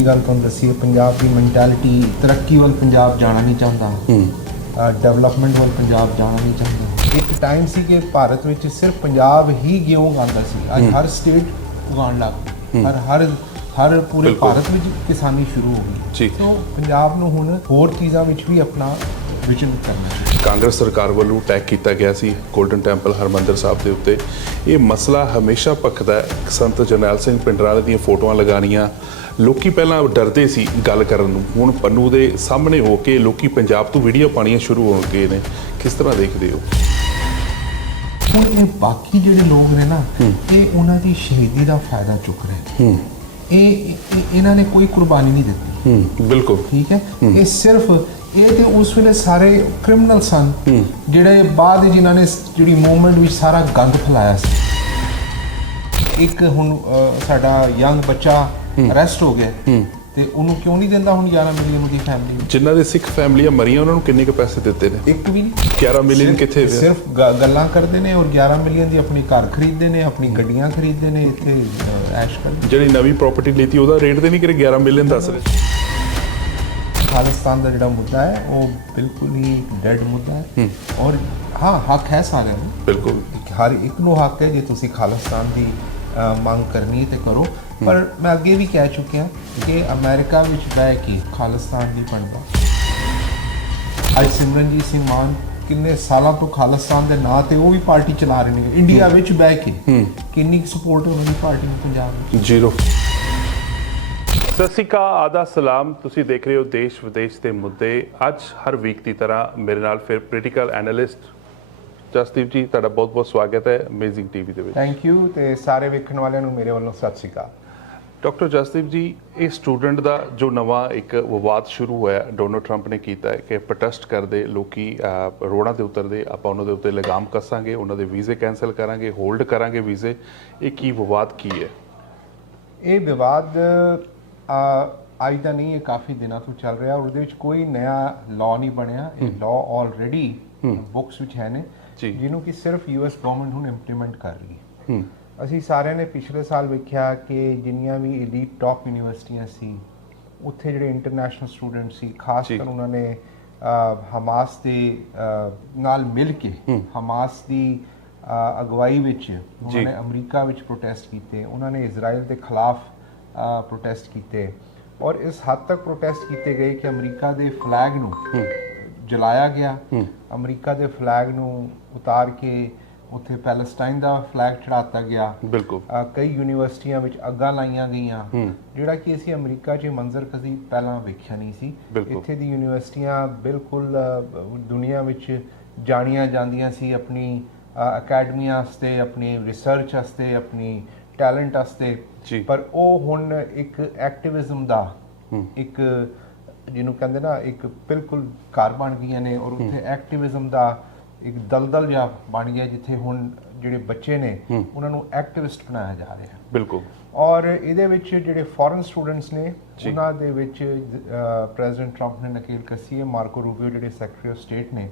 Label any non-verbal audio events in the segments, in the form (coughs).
ਦੂਜੀ ਗੱਲ ਤੁਹਾਨੂੰ ਦੱਸੀ ਹੈ, ਪੰਜਾਬ ਦੀ ਮੈਂਟੈਲਿਟੀ ਤਰੱਕੀ ਵੱਲ ਪੰਜਾਬ ਜਾਣਾ ਨਹੀਂ ਚਾਹੁੰਦਾ। ਹੂੰ। ਡਿਵੈਲਪਮੈਂਟ ਵੱਲ ਪੰਜਾਬ ਜਾਣਾ ਨਹੀਂ ਚਾਹੁੰਦਾ। ਇੱਕ ਟਾਈਮ ਸੀ ਕਿ ਭਾਰਤ ਵਿੱਚ ਸਿਰਫ ਪੰਜਾਬ ਹੀ ਗਿਓ ਉਗਾਉਂਦਾ ਸੀ। ਅੱਜ ਹਰ ਸਟੇਟ ਉਗਾਉਣ ਲੱਗ ਹਰ ਹਰ ਹਰ ਪੂਰੇ। ਭਾਰਤ ਵਿੱਚ ਕਿਸਾਨੀ ਸ਼ੁਰੂ ਹੋ ਗਈ। ਸੋ ਪੰਜਾਬ ਨੂੰ ਹੁਣ ਹੋਰ ਚੀਜ਼ਾਂ ਵਿੱਚ ਵੀ ਆਪਣਾ ਵਿਜ਼ਨ ਕਰਨਾ ਚਾਹੀਦਾ। ਕਾਂਗਰਸ ਸਰਕਾਰ ਵੱਲੋਂ ਅਟੈਕ ਕੀਤਾ ਗਿਆ ਸੀ 골ਡਨ ਟੈਂਪਲ ਹਰਮੰਦਰ ਸਾਹਿਬ ਦੇ ਉੱਤੇ। ਇਹ ਮਸਲਾ ਹਮੇਸ਼ਾ ਭਖਦਾ ਹੈ। ਸੰਤ ਜਰਨੈਲ ਸਿੰਘ ਪਿੰਡਰਾਲੇ ਦੀਆਂ ਫੋਟੋਆਂ ਲਗਾਉਣੀਆਂ ਲੋਕੀ ਪਹਿਲਾਂ ਡਰਦੇ ਸੀ ਗੱਲ ਕਰਨ ਨੂੰ। ਹੁਣ ਪੰਨੂ ਦੇ ਸਾਹਮਣੇ ਹੋ ਕੇ ਲੋਕੀ ਪੰਜਾਬ ਤੋਂ ਵੀਡੀਓ ਪਾਣੀਆਂ ਸ਼ੁਰੂ ਹੋ ਗਏ ਨੇ। ਕਿਸ ਤਰ੍ਹਾਂ ਦੇਖਦੇ ਹੋ? ਹੁਣ ਇਹ ਬਾਕੀ ਜਿਹੜੇ ਲੋਕ ਨੇ ਨਾ ਇਹ ਉਹਨਾਂ ਦੀ ਸ਼ਹੀਦੀ ਦਾ ਫਾਇਦਾ ਚੁੱਕ ਰਹੇ ਨੇ। ਇਹ ਇਹ- ਇਹਨਾਂ ਨੇ ਕੋਈ ਕੁਰਬਾਨੀ ਨਹੀਂ ਦਿੱਤੀ। ਬਿਲਕੁਲ। ਠੀਕ ਹੈ? ਇਹ ਸਿਰਫ ਇਹ ਤੇ ਉਸ ਵੇਲੇ ਸਾਰੇ ਕ੍ਰਿਮੀਨਲ ਸਨ। ਜਿਹੜੇ ਬਾਅਦ ਜਿਨ੍ਹਾਂ ਨੇ ਜਿਹੜੀ ਮੂਵਮੈਂਟ ਵਿੱਚ ਸਾਰਾ ਗੰਦ ਫੈਲਾਇਆ ਸੀ। ਇੱਕ ਹੁਣ ਸਾਡਾ ਯੰਗ ਬੱਚਾ ਅਰੈਸਟ ਹੋ ਗਿਆ ਤੇ ਉਹਨੂੰ ਕਿਉਂ ਨਹੀਂ ਦਿੰਦਾ ਹੁਣ 11 ਮਿਲੀਅਨ ਉਹਦੀ ਫੈਮਿਲੀ ਨੂੰ? ਜਿਨ੍ਹਾਂ ਦੇ ਸਿੱਖ ਫੈਮਲੀਆਂ ਮਰੀਆਂ ਉਹਨਾਂ ਨੂੰ ਕਿੰਨੇ ਕੁ ਪੈਸੇ ਦਿੱਤੇ ਨੇ? ਇੱਕ ਵੀ ਨਹੀਂ। 11 ਮਿਲੀਅਨ ਕਿੱਥੇ ਗਿਆ ਸਿਰਫ ਗੱਲਾਂ ਕਰਦੇ ਨੇ ਔਰ 11 ਮਿਲੀਅਨ ਦੀ ਆਪਣੀ ਘਰ ਖਰੀਦਦੇ ਨੇ ਆਪਣੀ ਗੱਡੀਆਂ ਖਰੀਦਦੇ ਨੇ ਇੱਥੇ ਐਸ਼ ਕਰਦੇ ਜਿਹੜੀ ਨਵੀਂ ਪ੍ਰਾਪਰਟੀ ਲਈਤੀ ਉਹਦਾ ਰੇਟ ਤੇ ਨਹੀਂ ਕਿ 11 ਮਿਲੀਅਨ ਦੱਸ ਰਹੇ? ਖਾਲਿਸਤਾਨ ਦਾ ਜਿਹੜਾ ਮੁੱਦਾ ਹੈ ਉਹ ਬਿਲਕੁਲ ਹੀ ਡੈਡ ਮੁੱਦਾ ਹੈ। ਔਰ ਹਾਂ ਹੱਕ ਹੈ ਸਾਰਿਆਂ ਨੂੰ। ਬਿਲਕੁਲ। ਹਰ ਇੱਕ ਨੂੰ ਹੱਕ ਹੈ ਜੇ ਤੁਸੀਂ ਖਾਲਿਸਤਾਨ ਦੀ ਮੰਗ ਕਰਨੀ ਤੇ ਕਰੋ। ਪਰ ਮੈਂ ਅੱਗੇ ਵੀ ਕਹਿ ਚੁੱਕਿਆ ਕਿ ਅਮਰੀਕਾ ਵਿੱਚ ਬਹਿ ਕੇ ਖਾਲਿਸਤਾਨ ਨਹੀਂ ਬਣਦਾ ਅੱਜ ਸਿਮਰਨਜੀਤ ਸਿੰਘ ਮਾਨ ਕਿੰਨੇ ਸਾਲਾਂ ਤੋਂ ਖਾਲਿਸਤਾਨ ਦੇ ਨਾਂ ਤੇ ਉਹ ਵੀ ਪਾਰਟੀ ਚਲਾ ਰਹੇ ਨੇ। ਇੰਡੀਆ ਵਿੱਚ ਬਹਿ ਕੇ ਕਿੰਨੀ ਸਪੋਰਟ ਉਹਨਾਂ ਦੀ ਪਾਰਟੀ ਨੂੰ ਪੰਜਾਬ ਵਿੱਚ? ਜ਼ੀਰੋ। ਸਤਿ ਸ਼੍ਰੀ ਅਕਾਲ ਆਦਾ ਸਲਾਮ। ਤੁਸੀਂ ਦੇਖ ਰਹੇ ਹੋ ਦੇਸ਼ ਵਿਦੇਸ਼ ਦੇ ਮੁੱਦੇ। ਅੱਜ ਹਰ ਵੀਕ ਦੀ ਤਰ੍ਹਾਂ ਮੇਰੇ ਨਾਲ ਫਿਰ ਪੋਲੀਟੀਕਲ ਐਨਾਲਿਸਟ ਜਸਦੀਪ ਜੀ ਤੁਹਾਡਾ ਬਹੁਤ-ਬਹੁਤ ਸਵਾਗਤ ਹੈ ਅਮੇਜ਼ਿੰਗ ਟੀਵੀ ਦੇ ਵਿੱਚ। ਥੈਂਕ ਯੂ ਤੇ ਸਾਰੇ ਵੇਖਣ ਵਾਲਿਆਂ ਨੂੰ ਮੇਰੇ ਵੱਲੋਂ ਸਤਿ ਸ਼੍ਰੀ ਅਕਾਲ। ਡਾਕਟਰ ਜਸਦੀਪ ਜੀ ਇਹ ਸਟੂਡੈਂਟ ਦਾ ਜੋ ਨਵਾਂ ਇੱਕ ਵਿਵਾਦ ਸ਼ੁਰੂ ਹੋਇਆ ਡੋਨਲਡ ਟਰੰਪ ਨੇ ਕੀਤਾ ਹੈ ਕਿ ਪ੍ਰੋਟੈਸਟ ਕਰਦੇ ਲੋਕੀ ਰੋਡਾਂ ਤੇ ਉਤਰਦੇ ਆਪਾਂ ਉਹਨਾਂ ਦੇ ਉੱਤੇ ਲਗਾਮ ਕੱਸਾਂਗੇ ਉਹਨਾਂ ਦੇ ਵੀਜ਼ੇ ਕੈਨਸਲ ਕਰਾਂਗੇ ਹੋਲਡ ਕਰਾਂਗੇ ਵੀਜ਼ੇ। ਇਹ ਕੀ ਵਿਵਾਦ ਕੀ ਹੈ? ਇਹ ਵਿਵਾਦ ਆ, ਅੱਜ ਦਾ ਨਹੀਂ ਇਹ ਕਾਫੀ ਦਿਨਾਂ ਤੋਂ ਚੱਲ ਰਿਹਾ ਉਹਦੇ ਵਿੱਚ ਕੋਈ ਨਇਆ ਲਾਅ ਨਹੀਂ ਬਣਿਆ। ਇਹ ਲਾਅ ਆਲਰੇਡੀ ਬੁੱਕਸ ਵਿੱਚ ਹੈ ਨੇ। ਜਿਹਨੂੰ ਕਿ ਸਿਰਫ ਯੂਐਸ ਗਵਰਨਮੈਂਟ ਹੁਣ ਇੰਪਲੀਮੈਂਟ ਕਰ ਰਹੀ ਹੂੰ। ਅਸੀਂ ਸਾਰਿਆਂ ਨੇ ਪਿਛਲੇ ਸਾਲ ਵੇਖਿਆ ਕਿ ਜਿੰਨੀਆਂ ਵੀ ਐਲੀਟ ਟਾਪ ਯੂਨੀਵਰਸਿਟੀਆਂ ਸੀ ਉੱਥੇ ਜਿਹੜੇ ਇੰਟਰਨੈਸ਼ਨਲ ਸਟੂਡੈਂਟ ਸੀ ਖਾਸ। ਕਰ ਉਹਨਾਂ ਨੇ ਹਮਾਸ ਦੇ ਨਾਲ ਮਿਲ ਕੇ ਹਮਾਸ ਦੀ ਅਗਵਾਈ ਵਿੱਚ ਉਹਨਾਂ। ਨੇ ਅਮਰੀਕਾ ਵਿੱਚ ਪ੍ਰੋਟੈਸਟ ਕੀਤੇ ਉਹਨਾਂ ਨੇ ਇਜ਼ਰਾਈਲ ਦੇ ਖਿਲਾਫ ਪ੍ਰੋਟੈਸਟ ਕੀਤੇ ਔਰ ਇਸ ਹੱਦ ਤੱਕ ਪ੍ਰੋਟੈਸਟ ਕੀਤੇ ਗਏ ਕਿ ਅਮਰੀਕਾ ਦੇ ਫਲੈਗ ਨੂੰ ਜਲਾਇਆ ਗਿਆ ਅਮਰੀਕਾ ਦੇ ਫਲੈਗ ਨੂੰ ਉਤਾਰ ਕੇ ਉੱਥੇ ਪੈਲੇਸਟਾਈਨ ਦਾ ਫਲੈਗ ਚੜਾਤਾ ਗਿਆ। ਬਿਲਕੁਲ। ਕਈ ਯੂਨੀਵਰਸਿਟੀਆਂ ਵਿੱਚ ਅੱਗਾਂ ਲਾਈਆਂ ਗਈਆਂ। ਜਿਹੜਾ ਕਿ ਅਸੀਂ ਅਮਰੀਕਾ 'ਚ ਮੰਜ਼ਰ ਕਦੀ ਪਹਿਲਾਂ ਵੇਖਿਆ ਨਹੀਂ ਸੀ। ਇੱਥੇ ਦੀ ਯੂਨੀਵਰਸਿਟੀਆਂ ਬਿਲਕੁਲ ਦੁਨੀਆ ਵਿੱਚ ਜਾਣੀਆਂ ਜਾਂਦੀਆਂ ਸੀ ਆਪਣੀ ਅਕੈਡਮੀਆਂ ਵਾਸਤੇ ਆਪਣੀ ਰਿਸਰਚ ਵਾਸਤੇ ਆਪਣੀ ਟੈਲੈਂਟ ਵਾਸਤੇ। ਪਰ ਉਹ ਹੁਣ ਇੱਕ ਐਕਟਿਵਿਜ਼ਮ ਦਾ ਇੱਕ ਜਿਹਨੂੰ ਕਹਿੰਦੇ ਨਾ ਇੱਕ ਬਿਲਕੁਲ ਘਰ ਬਣ ਗਈਆਂ ਨੇ ਔਰ ਉੱਥੇ ਐਕਟਿਵਿਜ਼ਮ ਦਾ ਇੱਕ ਦਲਦਲ ਜਿਹਾ ਬਣ ਗਿਆ ਜਿੱਥੇ ਹੁਣ ਜਿਹੜੇ ਬੱਚੇ ਨੇ ਉਹਨਾਂ ਨੂੰ ਐਕਟਿਵਿਸਟ ਬਣਾਇਆ ਜਾ ਰਿਹਾ। ਬਿਲਕੁਲ। ਔਰ ਇਹਦੇ ਵਿੱਚ ਜਿਹੜੇ ਫੋਰਨ ਸਟੂਡੈਂਟਸ ਨੇ। ਉਹਨਾਂ ਦੇ ਵਿੱਚ ਪ੍ਰੈਜ਼ੀਡੈਂਟ ਟਰੰਪ ਨੇ ਨਕੀਲ ਕੱਸੀ ਹੈ ਮਾਰਕੋ ਰੂਬੀਓ ਜਿਹੜੇ ਸੈਕਟਰੀ ਆਫ ਸਟੇਟ ਨੇ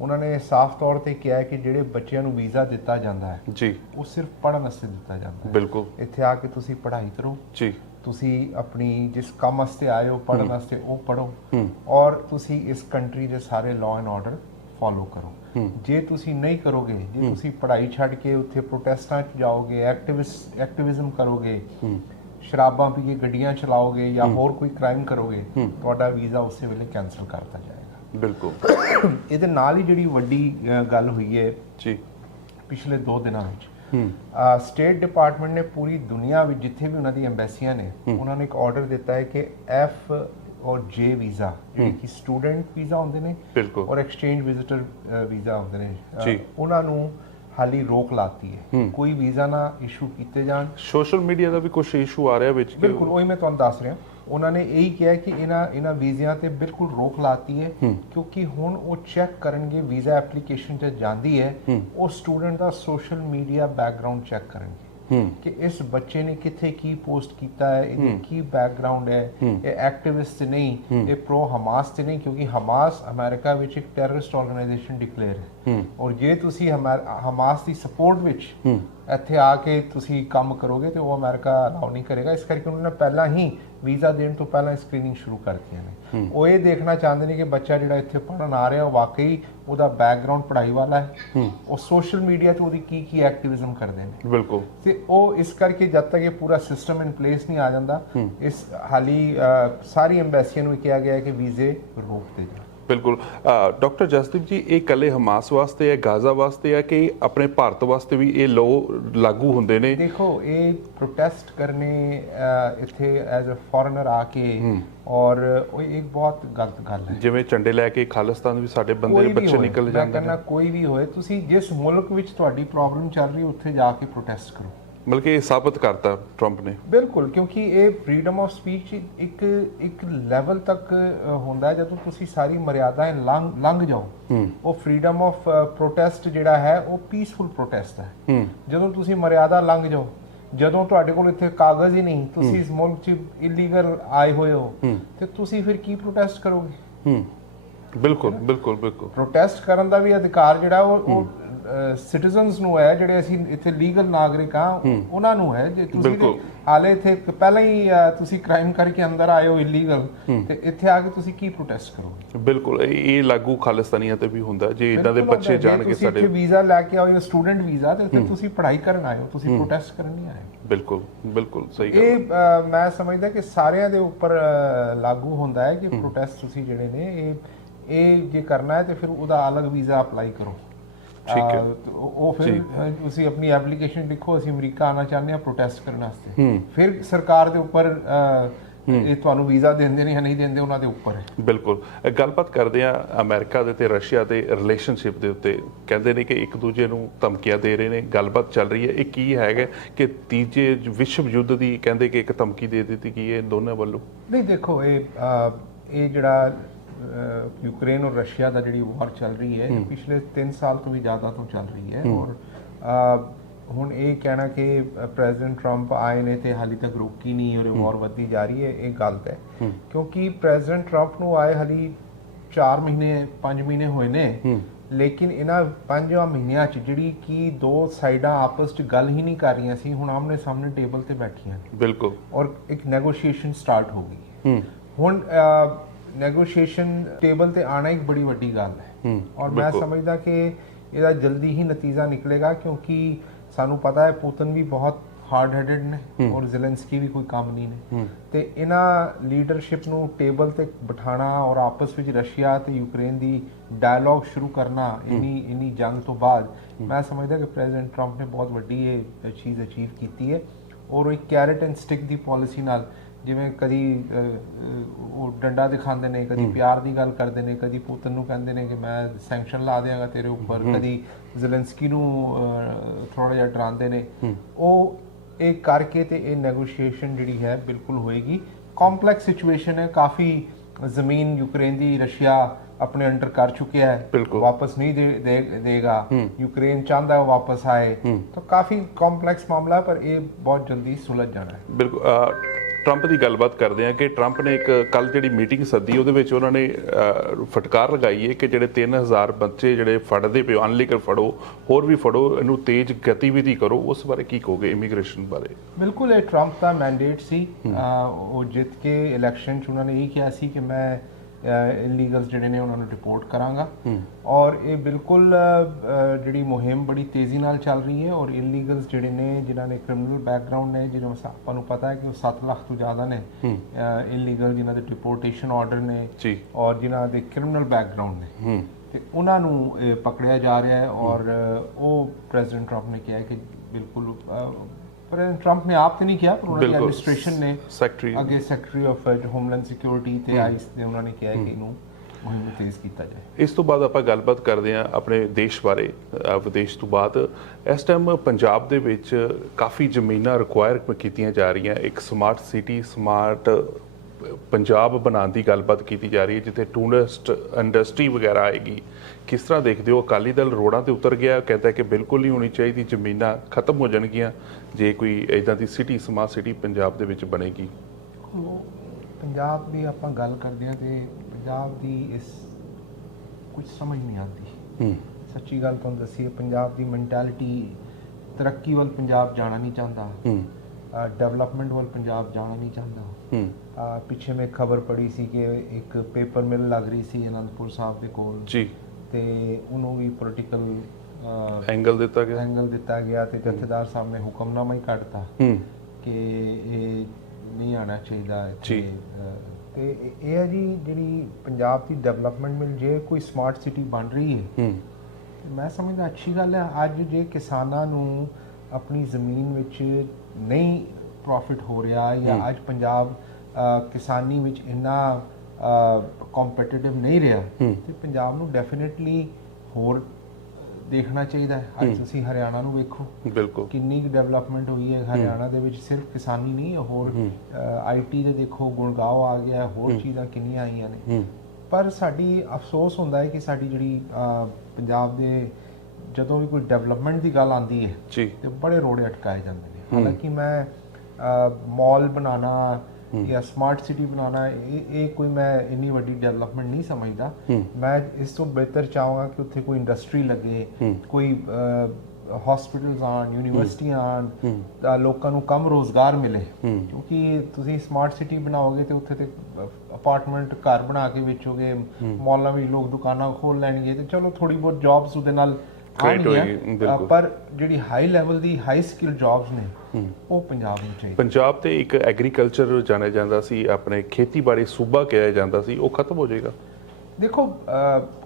ਉਹਨਾਂ ਨੇ ਸਾਫ਼ ਤੌਰ ਤੇ ਕਿਹਾ ਹੈ ਕਿ ਜਿਹੜੇ ਬੱਚਿਆਂ ਨੂੰ ਵੀਜ਼ਾ ਦਿੱਤਾ ਜਾਂਦਾ ਹੈ ਜੀ। ਉਹ ਸਿਰਫ ਪੜ੍ਹਨ ਵਾਸਤੇ ਦਿੱਤਾ ਜਾਂਦਾ ਹੈ। ਬਿਲਕੁਲ। ਇੱਥੇ ਆ ਕੇ ਤੁਸੀਂ ਪੜ੍ਹਾਈ ਕਰੋ। ਜੀ। ਤੁਸੀਂ ਆਪਣੀ ਜਿਸ ਕੰਮ ਵਾਸਤੇ ਆਏ ਹੋ ਪੜ੍ਹਨ ਵਾਸਤੇ ਉਹ ਪੜ੍ਹੋ। ਔਰ ਤੁਸੀਂ ਇਸ ਕੰਟਰੀ ਦੇ ਸਾਰੇ ਲਾਅ ਐਂਡ ਆਰਡਰ ਫੋਲੋ ਕਰੋ। ਜੇ ਤੁਸੀਂ ਨਹੀਂ ਕਰੋਗੇ ਜੇ ਤੁਸੀਂ ਪੜ੍ਹਾਈ ਛੱਡ ਕੇ ਉੱਥੇ ਪ੍ਰੋਟੈਸਟਾਂ 'ਚ ਜਾਓਗੇ ਐਕਟਿਵਿਸਟ ਐਕਟਿਵਿਜ਼ਮ ਕਰੋਗੇ ਸ਼ਰਾਬਾਂ ਪੀ ਕੇ ਗੱਡੀਆਂ ਚਲਾਓਗੇ ਜਾਂ ਹੋਰ ਕੋਈ ਕ੍ਰਾਈਮ ਕਰੋਗੇ ਤੁਹਾਡਾ ਵੀਜ਼ਾ ਉਸੇ ਵੇਲੇ ਕੈਨਸਲ ਕਰਤਾ ਜਾਏਗਾ। ਬਿਲਕੁਲ। (coughs) ਇਹਦੇ ਨਾਲ ਹੀ ਜਿਹੜੀ ਵੱਡੀ ਗੱਲ ਹੋਈ ਹੈ ਜੀ। ਪਿਛਲੇ 2 ਦਿਨਾਂ ਵਿੱਚ। ਸਟੇਟ ਡਿਪਾਰਟਮੈਂਟ ਨੇ ਪੂਰੀ ਦੁਨੀਆ ਵਿੱਚ ਜਿੱਥੇ ਵੀ ਉਹਨਾਂ ਦੀ ਐਮਬੈਸੀਆਂ ਨੇ ਉਹਨਾਂ ਨੇ ਇੱਕ ਆਰਡਰ ਦਿੱਤਾ ਹੈ ਕਿ ਐਫ ਔਰ ਜੇ ਵੀਜ਼ਾ ਜਿਹੜੇ ਕਿ ਸਟੂਡੈਂਟ ਵੀਜ਼ਾ ਹੁੰਦੇ ਨੇ ਬਿਲਕੁਲ। ਔਰ ਐਕਸਚੇਂਜ ਵਿਜ਼ਿਟਰ ਵੀਜ਼ਾ ਹੁੰਦੇ ਨੇ। ਉਹਨਾਂ ਨੂੰ ਹਾਲੀ ਰੋਕ ਲਾਤੀ ਹੈ। ਕੋਈ ਵੀਜ਼ਾ ਨਾ ਇਸ਼ੂ ਕੀਤੇ ਜਾਣ। ਸੋਸ਼ਲ ਮੀਡੀਆ ਦਾ ਵੀ ਕੁਝ ਇਸ਼ੂ ਆ ਰਿਹਾ ਵਿੱਚ ਬਿਲਕੁਲ ਉਹੀ ਮੈਂ ਤੁਹਾਨੂੰ ਦੱਸ ਰਿਹਾ। ਉਹਨਾਂ ਨੇ ਇਹੀ ਕਿਹਾ ਕਿ ਇਹਨਾਂ ਇਹਨਾਂ ਵੀਜ਼ਿਆਂ ਤੇ ਬਿਲਕੁਲ ਰੋਕ ਲਾਤੀ ਹੈ। ਕਿਉਂਕਿ ਹੁਣ ਉਹ ਚੈੱਕ ਕਰਨਗੇ ਵੀਜ਼ਾ ਐਪਲੀਕੇਸ਼ਨ ਜਦ ਜਾਂਦੀ ਹੈ। ਉਹ ਸਟੂਡੈਂਟ ਦਾ ਸੋਸ਼ਲ ਮੀਡੀਆ ਬੈਕਗ੍ਰਾਉਂਡ ਚੈੱਕ ਕਰਨਗੇ। ਕਿ ਇਸ ਬੱਚੇ ਨੇ ਕਿੱਥੇ ਕੀ ਪੋਸਟ ਕੀਤਾ ਹੈ ਇਹਦੀ ਕੀ ਬੈਕਗ੍ਰਾਉਂਡ ਹੈ ਇਹ ਐਕਟਿਵਿਸਟ ਨਹੀਂ ਇਹ ਪ੍ਰੋ ਹਮਾਸ ਤੇ ਨਹੀਂ ਕਿਉਂਕਿ ਹਮਾਸ ਅਮਰੀਕਾ ਵਿੱਚ ਇੱਕ ਟੈਰਰਿਸਟ ਆਰਗੇਨਾਈਜੇਸ਼ਨ ਡਿਕਲੇਅਰ ਹੈ। ਔਰ ਜੇ ਤੁਸੀਂ ਹਮਾ- ਹਮਾਸ ਦੀ ਸਪੋਰਟ ਵਿੱਚ ਇੱਥੇ ਆ ਕੇ ਤੁਸੀਂ ਕੰਮ ਕਰੋਗੇ ਤੇ ਉਹ ਅਮਰੀਕਾ ਅਲਾਉ ਨਹੀਂ ਕਰੇਗਾ। ਇਸ ਕਰਕੇ ਉਹਨਾਂ ਨੇ ਪਹਿਲਾਂ ਹੀ ਵੀਜ਼ਾ ਦੇਣ ਤੋਂ ਪਹਿਲਾਂ ਸਕਰੀਨਿੰਗ ਸ਼ੁਰੂ ਕਰਤੀਆਂ ਨੇ। ਉਹ ਇਹ ਦੇਖਣਾ ਚਾਹੁੰਦੇ ਨੇ ਕਿ ਬੱਚਾ ਜਿਹੜਾ ਇੱਥੇ ਪੜ੍ਹਨ ਆ ਰਿਹਾ ਉਹ ਵਾਕਈ ਉਹਦਾ ਬੈਕਗ੍ਰਾਉਂਡ ਪੜ੍ਹਾਈ ਵਾਲਾ ਹੈ। ਉਹ ਸੋਸ਼ਲ ਮੀਡੀਆ ਤੇ ਉਹਦੀ ਕੀ ਕੀ ਐਕਟਿਵਿਜ਼ਮ ਕਰਦੇ ਨੇ। ਬਿਲਕੁਲ। ਤੇ ਉਹ ਇਸ ਕਰਕੇ ਜਦ ਤੱਕ ਇਹ ਪੂਰਾ ਸਿਸਟਮ ਇਨ ਪਲੇਸ ਨਹੀਂ ਆ ਜਾਂਦਾ ਇਸ ਹਾਲੀ ਸਾਰੀ ਐਮਬੈਸੀਆਂ ਨੂੰ ਕਿਹਾ ਗਿਆ ਹੈ ਕਿ ਵੀਜ਼ੇ ਰੋਕ ਦੇ ਜਾਣ ਬਿਲਕੁਲ। ਡਾਕਟਰ ਜਸਦੀਪ ਜੀ ਇਹ ਕੱਲੇ ਹਮਾਸ ਵਾਸਤੇ ਹੈ ਗਾਜ਼ਾ ਵਾਸਤੇ ਹੈ ਕਿ ਆਪਣੇ ਭਾਰਤ ਵਾਸਤੇ ਵੀ ਇਹ ਲੋ ਲਾਗੂ ਹੁੰਦੇ ਨੇ? ਦੇਖੋ ਇਹ ਪ੍ਰੋਟੈਸਟ ਕਰਨੇ ਇੱਥੇ ਐਜ਼ ਅ ਫੋਰਨਰ ਆ ਕੇ ਔਰ ਉਹ ਇੱਕ ਬਹੁਤ ਗਲਤ ਗੱਲ ਹੈ। ਜਿਵੇਂ ਝੰਡੇ ਲੈ ਕੇ ਖਾਲਿਸਤਾਨ ਵੀ ਸਾਡੇ ਬੰਦੇ ਬੱਚੇ ਨਿਕਲ ਮੈਂ ਜਾਂਦੇ ਕਹਿੰਦਾ ਨੇ ਕੋਈ ਵੀ ਹੋਏ ਤੁਸੀਂ ਜਿਸ ਮੁਲਕ ਵਿੱਚ ਤੁਹਾਡੀ ਪ੍ਰੋਬਲਮ ਚੱਲ ਰਹੀ ਉੱਥੇ ਜਾ ਕੇ ਪ੍ਰੋਟੈਸਟ ਕਰੋ। ਬਲਕਿ ਇਹ ਸਾਬਤ ਕਰਤਾ 트럼ਪ ਨੇ। ਬਿਲਕੁਲ ਕਿਉਂਕਿ ਇਹ ਫਰੀडम ਆਫ ਸਪੀਚ ਇੱਕ ਇੱਕ ਲੈਵਲ ਤੱਕ ਹੁੰਦਾ ਹੈ ਜਦੋਂ ਤੁਸੀਂ ਸਾਰੀ ਮਰਿਆਦਾएं ਲੰਘ ਲੰਘ ਜਾਓ। ਉਹ ਫਰੀडम ਆਫ ਪ੍ਰੋਟੈਸਟ ਜਿਹੜਾ ਹੈ ਉਹ ਪੀਸਫੁਲ ਪ੍ਰੋਟੈਸਟ ਹੈ। ਜਦੋਂ ਤੁਸੀਂ ਮਰਿਆਦਾ ਲੰਘ ਜਾਓ ਜਦੋਂ ਤੁਹਾਡੇ ਕੋਲ ਇੱਥੇ ਕਾਗਜ਼ ਹੀ ਨਹੀਂ ਤੁਸੀਂ ਇਸ ਮੁਲਕ 'ਚ ਇਲੀਗਲ ਆਏ ਹੋਏ ਹੋ ਤੇ ਤੁਸੀਂ ਫਿਰ ਕੀ ਪ੍ਰੋਟੈਸਟ ਕਰੋਗੇ? ਬਿਲਕੁਲ ਬਿਲਕੁਲ ਬਿਲਕੁਲ। ਪ੍ਰੋਟੈਸਟ ਕਰਨ ਦਾ ਵੀ ਅਧਿਕਾਰ ਜਿਹੜਾ ਉਹ ਸਿਟੀਜ਼ਨਸ ਨੂੰ ਹੈ ਜਿਹੜੇ ਅਸੀਂ ਇੱਥੇ ਲੀਗਲ ਨਾਗਰਿਕ ਆ ਉਹਨਾਂ ਨੂੰ ਹੈ। ਜੇ ਤੁਸੀਂ ਹਾਲੇ ਇੱਥੇ ਪਹਿਲਾਂ ਹੀ ਤੁਸੀਂ ਕ੍ਰਾਈਮ ਕਰਕੇ ਅੰਦਰ ਆਏ ਹੋ ਇਲੀਗਲ ਤੇ ਇੱਥੇ ਆ ਕੇ ਤੁਸੀਂ ਕੀ ਪ੍ਰੋਟੈਸਟ ਕਰੋਗੇ? ਬਿਲਕੁਲ ਇਹ ਲਾਗੂ ਖਾਲਿਸਤਾਨੀਆਂ ਤੇ ਵੀ ਹੁੰਦਾ ਜੇ ਇਦਾਂ ਦੇ ਬੱਚੇ ਜਾਣਗੇ ਤੁਸੀਂ ਸਾਡੇ ਇੱਥੇ ਵੀਜ਼ਾ ਲੈ ਕੇ ਆਓ ਜਾਂ ਸਟੂਡੈਂਟ ਵੀਜ਼ਾ ਤੇ ਤੁਸੀਂ ਪੜ੍ਹਾਈ ਕਰਨ ਆਏ ਹੋ ਤੁਸੀਂ ਪ੍ਰੋਟੈਸਟ ਕਰਨ ਨਹੀਂ ਆਏ। ਬਿਲਕੁਲ ਬਿਲਕੁਲ ਸਹੀ ਗੱਲ। ਇਹ ਮੈਂ ਸਮਝਦਾ ਕਿ ਸਾਰਿਆਂ ਦੇ ਉੱਪਰ ਲਾਗੂ ਹੁੰਦਾ ਹੈ ਕਿ ਪ੍ਰੋਟੈਸਟ ਤੁਸੀਂ ਜਿਹੜੇ ਨੇ ਇਹ ਇਹ ਜੇ ਕਰਨਾ ਹੈ ਤੇ ਫਿਰ ਉਹਦਾ ਅਲੱਗ ਵੀਜ਼ਾ ਅਪਲਾਈ ਕਰੋ। ਠੀਕ ਹੈ। ਉਹ ਫਿਰ ਤੁਸੀਂ ਆਪਣੀ ਐਪਲੀਕੇਸ਼ਨ ਲਿਖੋ ਅਸੀਂ ਅਮਰੀਕਾ ਆਣਾ ਚਾਹੁੰਦੇ ਹਾਂ ਪ੍ਰੋਟੈਸਟ ਕਰਨ ਵਾਸਤੇ। ਫਿਰ ਸਰਕਾਰ ਦੇ ਉੱਪਰ ਇਹ ਤੁਹਾਨੂੰ ਵੀਜ਼ਾ ਦਿੰਦੇ ਨੇ ਜਾਂ ਨਹੀਂ ਦਿੰਦੇ ਉਹਨਾਂ ਦੇ ਉੱਪਰ। ਹੈ ਬਿਲਕੁਲ ਗੱਲਬਾਤ ਕਰਦੇ ਆ ਅਮਰੀਕਾ ਦੇ ਤੇ ਰਸ਼ੀਆ ਦੇ ਰਿਲੇਸ਼ਨਸ਼ਿਪ ਦੇ ਉੱਤੇ। ਕਹਿੰਦੇ ਨੇ ਕਿ ਇੱਕ ਦੂਜੇ ਨੂੰ ਧਮਕੀਆਂ ਦੇ ਰਹੇ ਨੇ ਗੱਲਬਾਤ ਚੱਲ ਰਹੀ ਹੈ। ਇਹ ਕੀ ਹੈਗਾ ਕਿ ਤੀਜੇ ਵਿਸ਼ਵ ਯੁੱਧ ਦੀ ਕਹਿੰਦੇ ਕਿ ਇੱਕ ਧਮਕੀ ਦੇ ਦਿੱਤੀ ਗਈ ਹੈ ਦੋਨਾਂ ਵੱਲੋਂ? ਨਹੀਂ ਦੇਖੋ ਇਹ ਇਹ ਜਿਹੜਾ ਅ, ਯੂਕਰੇਨ ਔਰ ਰਸ਼ੀਆ ਦਾ ਜਿਹੜੀ ਵਾਰ ਚੱਲ ਰਹੀ ਹੈ ਇਹ ਪਿਛਲੇ 3 ਸਾਲ ਤੋਂ ਵੀ ਜ਼ਿਆਦਾ ਤੋਂ ਚੱਲ ਰਹੀ ਹੈ ਔਰ ਅ, ਹੁਣ ਇਹ ਕਹਿਣਾ ਕਿ ਪ੍ਰੈਜ਼ੀਡੈਂਟ ਟਰੰਪ ਆਏ ਨੇ ਤੇ ਹਾਲੀ ਤੱਕ ਰੁਕੀ ਨਹੀਂ ਔਰ ਇਹ ਵਾਰ ਵੱਧਦੀ ਜਾ ਰਹੀ ਹੈ ਇਹ ਗਲਤ ਹੈ। ਕਿਉਂਕਿ ਪ੍ਰੈਜ਼ੀਡੈਂਟ ਟਰੰਪ ਨੂੰ ਆਏ ਹਾਲੀ 4 ਮਹੀਨੇ 5 ਮਹੀਨੇ ਹੋਏ ਨੇ ਲੇਕਿਨ ਇਹਨਾਂ ਪੰਜਾਂ ਮਹੀਨਿਆਂ 'ਚ ਜਿਹੜੀ ਕਿ ਦੋ ਸਾਈਡਾਂ ਆਪਸ 'ਚ ਗੱਲ ਹੀ ਨਹੀਂ ਕਰ ਰਹੀਆਂ ਸੀ ਹੁਣ ਆਮਨੇ ਸਾਹਮਣੇ ਟੇਬਲ ਤੇ ਬੈਠੀਆਂ ਬਿਲਕੁਲ। ਔਰ ਇੱਕ ਨੈਗੋਸ਼ੀਏਸ਼ਨ ਸਟਾਰਟ ਹੋ ਗਈ। ਹੁਣ ਨੈਗੋਸ਼ੀਏਸ਼ਨ ਟੇਬਲ ਤੇ ਆਣਾ ਇੱਕ ਬੜੀ ਵੱਡੀ ਗੱਲ ਹੈ। ਔਰ ਮੈਂ। ਸਮਝਦਾ ਕਿ ਇਹਦਾ ਜਲਦੀ ਹੀ ਨਤੀਜਾ ਨਿਕਲੇਗਾ ਕਿਉਂਕਿ ਸਾਨੂੰ ਪਤਾ ਹੈ ਪੁਤਨ ਵੀ ਬਹੁਤ ਹਾਰਡ ਹੈਡਡ ਨੇ ਔਰ ਜ਼ੈਲੈਂਸਕੀ ਵੀ ਕੋਈ ਕੰਮ ਨਹੀਂ ਨੇ। ਤੇ ਇਹਨਾਂ ਲੀਡਰਸ਼ਿਪ ਨੂੰ ਟੇਬਲ ਤੇ ਬਿਠਾਣਾ ਔਰ ਆਪਸ ਵਿੱਚ ਰਸ਼ੀਆ ਤੇ ਯੂਕਰੇਨ ਦੀ ਡਾਇਲੌਗ ਸ਼ੁਰੂ ਕਰਨਾ ਇਨੀ ਇਨੀ ਜੰਗ ਤੋਂ ਬਾਅਦ ਮੈਂ ਸਮਝਦਾ ਕਿ ਪ੍ਰੈਜ਼ੀਡੈਂਟ ਟਰੰਪ ਨੇ ਬਹੁਤ ਵੱਡੀ ਇਹ ਚੀਜ਼ ਅਚੀਵ ਕੀਤੀ ਹੈ। ਔਰ ਇੱਕ ਕੈਰਟ ਐਂਡ ਸਟਿਕ ਦੀ ਪਾਲਿਸੀ ਨਾਲ ਜਿਵੇਂ ਕਦੀ ਉਹ ਡੰਡਾ ਦਿਖਾਉਂਦੇ ਨੇ ਕਦੀ ਪਿਆਰ ਦੀ ਗੱਲ ਕਰਦੇ ਨੇ ਕਦੀ ਪੁਤਨ ਨੂੰ ਕਹਿੰਦੇ ਨੇ ਕਿ ਮੈਂ ਸੈਂਕਸ਼ਨ ਲਾ ਦਿਆਂਗਾ ਤੇਰੇ ਉੱਪਰ ਕਦੀ ਜ਼ੈਲੈਂਸਕੀ ਨੂੰ ਥੋੜਾ ਜਿਹਾ ਡਰਾਉਂਦੇ ਨੇ। ਉਹ ਇਹ ਕਰਕੇ ਤੇ ਇਹ ਨੈਗੋਸ਼ੀਏਸ਼ਨ ਜਿਹੜੀ ਹੈ ਬਿਲਕੁਲ ਹੋਏਗੀ। ਕੰਪਲੈਕਸ ਸਿਚੁਏਸ਼ਨ ਹੈ ਕਾਫੀ ਜ਼ਮੀਨ ਯੂਕਰੇਨ ਦੀ ਰਸ਼ੀਆ ਆਪਣੇ ਅੰਡਰ ਕਰ ਚੁੱਕਿਆ ਹੈ। ਵਾਪਸ ਨਹੀਂ ਦੇਗਾ। ਯੂਕਰੇਨ ਚਾਹੁੰਦਾ ਹੈ ਵਾਪਸ ਆਏ। ਤਾਂ ਕਾਫੀ ਕੰਪਲੈਕਸ ਮਾਮਲਾ ਪਰ ਇਹ ਬਹੁਤ ਜਲਦੀ ਸੁਲਝ ਜਾਣਾ ਹੈ। ਬਿਲਕੁਲ ਟਰੰਪ ਦੀ ਗੱਲਬਾਤ ਕਰਦੇ ਆ ਕਿ ਟਰੰਪ ਨੇ ਇੱਕ ਕੱਲ ਜਿਹੜੀ ਮੀਟਿੰਗ ਸੱਦੀ ਉਹਦੇ ਵਿੱਚ ਉਹਨਾਂ ਨੇ ਫਟਕਾਰ ਲਗਾਈ ਹੈ ਕਿ ਜਿਹੜੇ 3000 ਬੱਚੇ ਜਿਹੜੇ ਫੜਦੇ ਪਿਓ ਅਨਲੀਗਲ ਫੜੋ ਹੋਰ ਵੀ ਫੜੋ ਇਹਨੂੰ ਤੇਜ਼ ਗਤੀਵਿਧੀ ਕਰੋ ਉਸ ਬਾਰੇ ਕੀ ਕਹੋਗੇ ਇਮੀਗ੍ਰੇਸ਼ਨ ਬਾਰੇ? ਬਿਲਕੁਲ ਇਹ ਟਰੰਪ ਦਾ ਮੈਂਡੇਟ ਸੀ। ਉਹ ਜਿੱਤ ਕੇ ਇਲੈਕਸ਼ਨ ਚ ਉਹਨਾਂ ਨੇ ਇਹ ਕਿਹਾ ਸੀ ਕਿ ਮੈਂ ਇਲੀਗਲਸ ਜਿਹੜੇ ਨੇ ਉਹਨਾਂ ਨੂੰ ਰਿਪੋਰਟ ਕਰਾਂਗਾ। ਔਰ ਇਹ ਬਿਲਕੁਲ ਜਿਹੜੀ ਮੁਹਿੰਮ ਬੜੀ ਤੇਜ਼ੀ ਨਾਲ ਚੱਲ ਰਹੀ ਹੈ ਔਰ ਇਲੀਗਲਸ ਜਿਹੜੇ ਨੇ ਜਿਨ੍ਹਾਂ ਨੇ ਕ੍ਰਿਮੀਨਲ ਬੈਕਗ੍ਰਾਉਂਡ ਨੇ ਜਿਹਨਾਂ ਸ- ਆਪਾਂ ਨੂੰ ਪਤਾ ਹੈ ਕਿ ਉਹ 7 ਲੱਖ ਤੋਂ ਜ਼ਿਆਦਾ ਨੇ। ਇਲੀਗਲ ਜਿਨ੍ਹਾਂ ਦੇ ਡਿਪੋਰਟੇਸ਼ਨ ਆਰਡਰ ਨੇ ਔਰ ਜਿਨ੍ਹਾਂ ਦੇ ਕ੍ਰਿਮੀਨਲ ਬੈਕਗ੍ਰਾਉਂਡ ਨੇ। ਤੇ ਉਹਨਾਂ ਨੂੰ ਪਕੜਿਆ ਜਾ ਰਿਹਾ ਹੈ ਔਰ ਉਹ ਪ੍ਰੈਜ਼ੀਡੈਂਟ ਟਰੰਪ ਨੇ ਕਿਹਾ ਕਿ ਬਿਲਕੁਲ ਪ੍ਰੈਜ਼ੀਡੈਂਟ ਟਰੰਪ ਨੇ ਆਪ ਤੇ ਨਹੀਂ ਕਿਹਾ ਪਰ ਉਹਨਾਂ ਦੀ ਬਿਲਕੁਲ। ਐਡਮਿਨਿਸਟ੍ਰੇਸ਼ਨ ਨੇ ਸੈਕਟਰੀ ਅੱਗੇ ਸੈਕਟਰੀ ਆਫ ਹੋਮਲੈਂਡ ਸਿਕਿਉਰਿਟੀ ਤੇ ਆਈਸ ਨੇ ਉਹਨਾਂ ਨੇ ਕਿਹਾ ਕਿ ਇਹਨੂੰ ਮੁਹਿੰਮ ਤੇਜ਼ ਕੀਤਾ ਜਾਏ ਇਸ ਤੋਂ ਬਾਅਦ ਆਪਾਂ ਗੱਲਬਾਤ ਕਰਦੇ ਹਾਂ ਆਪਣੇ ਦੇਸ਼ ਬਾਰੇ ਵਿਦੇਸ਼ ਤੋਂ ਬਾਅਦ ਇਸ ਟਾਈਮ ਪੰਜਾਬ ਦੇ ਵਿੱਚ ਕਾਫੀ ਜ਼ਮੀਨਾਂ ਰਿਕੁਆਇਰ ਕੀਤੀਆਂ ਜਾ ਰਹੀਆਂ ਇੱਕ ਸਮਾਰਟ ਸਿਟੀ ਸਮਾਰਟ ਪੰਜਾਬ ਬਣਾਉਣ ਦੀ ਗੱਲਬਾਤ ਕੀਤੀ ਜਾ ਰਹੀ ਹੈ ਜਿੱਥੇ ਟੂਰਿਸਟ ਇੰਡਸਟਰੀ ਵਗੈਰਾ ਆਏਗੀ। ਕਿਸ ਤਰ੍ਹਾਂ ਦੇਖਦੇ ਹੋ? ਅਕਾਲੀ ਦਲ ਰੋਡਾਂ ਤੇ ਉਤਰ ਗਿਆ ਕਹਿੰਦਾ ਕਿ ਬਿਲਕੁਲ ਨਹੀਂ ਹੋਣੀ ਚਾਹੀਦੀ ਜ਼ਮੀਨਾਂ ਖਤਮ ਹੋ ਜਾਣਗੀਆਂ ਜੇ ਕੋਈ ਇਦਾਂ ਦੀ ਸਿਟੀ ਸਮਾਰਟ ਸਿਟੀ ਪੰਜਾਬ ਦੇ ਵਿੱਚ ਬਣੇਗੀ। ਪੰਜਾਬ ਦੀ ਆਪਾਂ ਗੱਲ ਕਰਦੇ ਹਾਂ ਤੇ ਪੰਜਾਬ ਦੀ ਇਸ ਕੁਝ ਸਮਝ ਨਹੀਂ ਆਉਂਦੀ। ਹੂੰ। ਸੱਚੀ ਗੱਲ ਤੁਹਾਨੂੰ ਦੱਸੀਏ ਪੰਜਾਬ ਦੀ ਮੈਂਟੈਲਿਟੀ ਤਰੱਕੀ ਵੱਲ ਪੰਜਾਬ ਜਾਣਾ ਨਹੀਂ ਚਾਹੁੰਦਾ। ਡਿਵੈਲਪਮੈਂਟ ਵੱਲ ਪੰਜਾਬ ਜਾਣਾ ਨਹੀਂ ਚਾਹੁੰਦਾ। ਪਿੱਛੇ ਮੈਂ ਖਬਰ ਪੜ੍ਹੀ ਸੀ ਕਿ ਇੱਕ ਪੇਪਰ ਮਿਲ ਲੱਗ ਰਹੀ ਸੀ ਅਨੰਦਪੁਰ ਸਾਹਿਬ ਦੇ ਕੋਲ। ਜੀ। ਤੇ ਉਹਨੂੰ ਵੀ ਪੋਲੀਟੀਕਲ ਐਂਗਲ ਦਿੱਤਾ ਗਿਆ। ਐਂਗਲ ਦਿੱਤਾ ਗਿਆ ਤੇ ਜਥੇਦਾਰ ਸਾਹਿਬ ਨੇ ਹੁਕਮਨਾਮਾ ਹੀ ਕੱਢਤਾ ਹੂੰ। ਕਿ ਇਹ ਨਹੀਂ ਆਣਾ ਚਾਹੀਦਾ ਇੱਥੇ। ਤੇ ਇਹ- ਹੈ ਜੀ ਜਿਹੜੀ ਪੰਜਾਬ ਦੀ ਡਿਵੈਲਪਮੈਂਟ ਮਿਲ ਜੇ ਕੋਈ ਸਮਾਰਟ ਸਿਟੀ ਬਣ ਰਹੀ ਹੈ। ਮੈਂ ਸਮਝਦਾ ਅੱਛੀ ਗੱਲ ਹੈ ਅੱਜ ਜੇ ਕਿਸਾਨਾਂ ਨੂੰ ਆਪਣੀ ਜ਼ਮੀਨ ਵਿੱਚ ਨਹੀਂ ਪ੍ਰੋਫਿਟ ਹੋ ਰਿਹਾ ਜਾਂ ਅੱਜ ਪੰਜਾਬ ਕਿਸਾਨੀ ਵਿੱਚ ਇੰਨਾ ਕੰਪੀਟੀਟਿਵ ਨਹੀਂ ਰਿਹਾ। ਤੇ ਪੰਜਾਬ ਨੂੰ ਡੈਫੀਨਿਟਲੀ ਹੋਰ ਦੇਖਣਾ ਚਾਹੀਦਾ ਹੈ। ਅੱਜ ਤੁਸੀਂ ਹਰਿਆਣਾ ਨੂੰ ਵੇਖੋ ਬਿਲਕੁਲ। ਕਿੰਨੀ ਕੁ ਡਿਵੈਲਪਮੈਂਟ ਹੋਈ ਹੈ। ਹਰਿਆਣਾ ਦੇ ਵਿੱਚ ਸਿਰਫ ਕਿਸਾਨੀ ਨਹੀਂ ਹੋਰ ਆਈਟੀ ਦੇ ਦੇਖੋ ਗੁੜਗਾਉਂ ਆ ਗਿਆ ਹੋਰ ਚੀਜ਼ਾਂ ਕਿੰਨੀਆਂ ਆਈਆਂ ਨੇ। ਪਰ ਸਾਡੀ ਅਫਸੋਸ ਹੁੰਦਾ ਹੈ ਕਿ ਸਾਡੀ ਜਿਹੜੀ ਪੰਜਾਬ ਦੇ ਜਦੋਂ ਵੀ ਕੋਈ ਡਿਵੈਲਪਮੈਂਟ ਦੀ ਗੱਲ ਆਉਂਦੀ ਹੈ ਜੀ। ਤੇ ਬੜੇ ਰੋੜੇ ਅਟਕਾਏ ਜਾਂਦੇ ਨੇ। ਹਾਲਾਂਕਿ ਮੈਂ ਮਾਲ ਬਣਾਉਣਾ ਜਾਂ ਸਮਾਰਟ ਸਿਟੀ ਬਣਾਉਣਾ ਇਹ ਇਹ ਕੋਈ ਮੈਂ ਇੰਨੀ ਵੱਡੀ ਡਿਵੈਲਪਮੈਂਟ ਨਹੀਂ ਸਮਝਦਾ। ਮੈਂ ਇਸ ਤੋਂ ਬਿਹਤਰ ਚਾਹਾਂਗਾ ਕਿ ਉੱਥੇ ਕੋਈ ਇੰਡਸਟਰੀ ਲੱਗੇ ਕੋਈ ਹਸਪੀਟਲਸ ਆਣ ਯੂਨੀਵਰਸਿਟੀਆਂ ਆਣ ਲੋਕਾਂ ਨੂੰ ਕੰਮ ਰੋਜ਼ਗਾਰ ਮਿਲੇ। ਕਿਉਂਕਿ ਤੁਸੀਂ ਸਮਾਰਟ ਸਿਟੀ ਬਣਾਓਗੇ ਤੇ ਉੱਥੇ ਤੇ ਅਪਾਰਟਮੈਂਟ ਘਰ ਬਣਾ ਕੇ ਵੇਚੋਗੇ ਮਾਲਾਂ ਵਿੱਚ ਲੋਕ ਦੁਕਾਨਾਂ ਖੋਲ ਲੈਣਗੇ ਤੇ ਚਲੋ ਥੋੜੀ ਬਹੁਤ ਜੌਬਸ ਉਹਦੇ ਨਾਲ ਆਉਣਗੀਆਂ। ਹੋਏਗੀ, ਬਿਲਕੁਲ। ਪਰ ਜਿਹੜੀ ਹਾਈ ਲੈਵਲ ਦੀ ਹਾਈ ਸਕਿੱਲ ਜੌਬਸ ਨੇ ਉਹ ਪੰਜਾਬ ਨੂੰ ਚਾਹੀਦੀ ਪੰਜਾਬ ਤੇ ਇੱਕ ਐਗਰੀਕਲਚਰ ਜਾਣਿਆ ਜਾਂਦਾ ਸੀ ਆਪਣੇ ਖੇਤੀਬਾੜੀ ਸੂਬਾ ਕਿਹਾ ਜਾਂਦਾ ਸੀ ਉਹ ਖਤਮ ਹੋ ਜਾਏਗਾ ਦੇਖੋ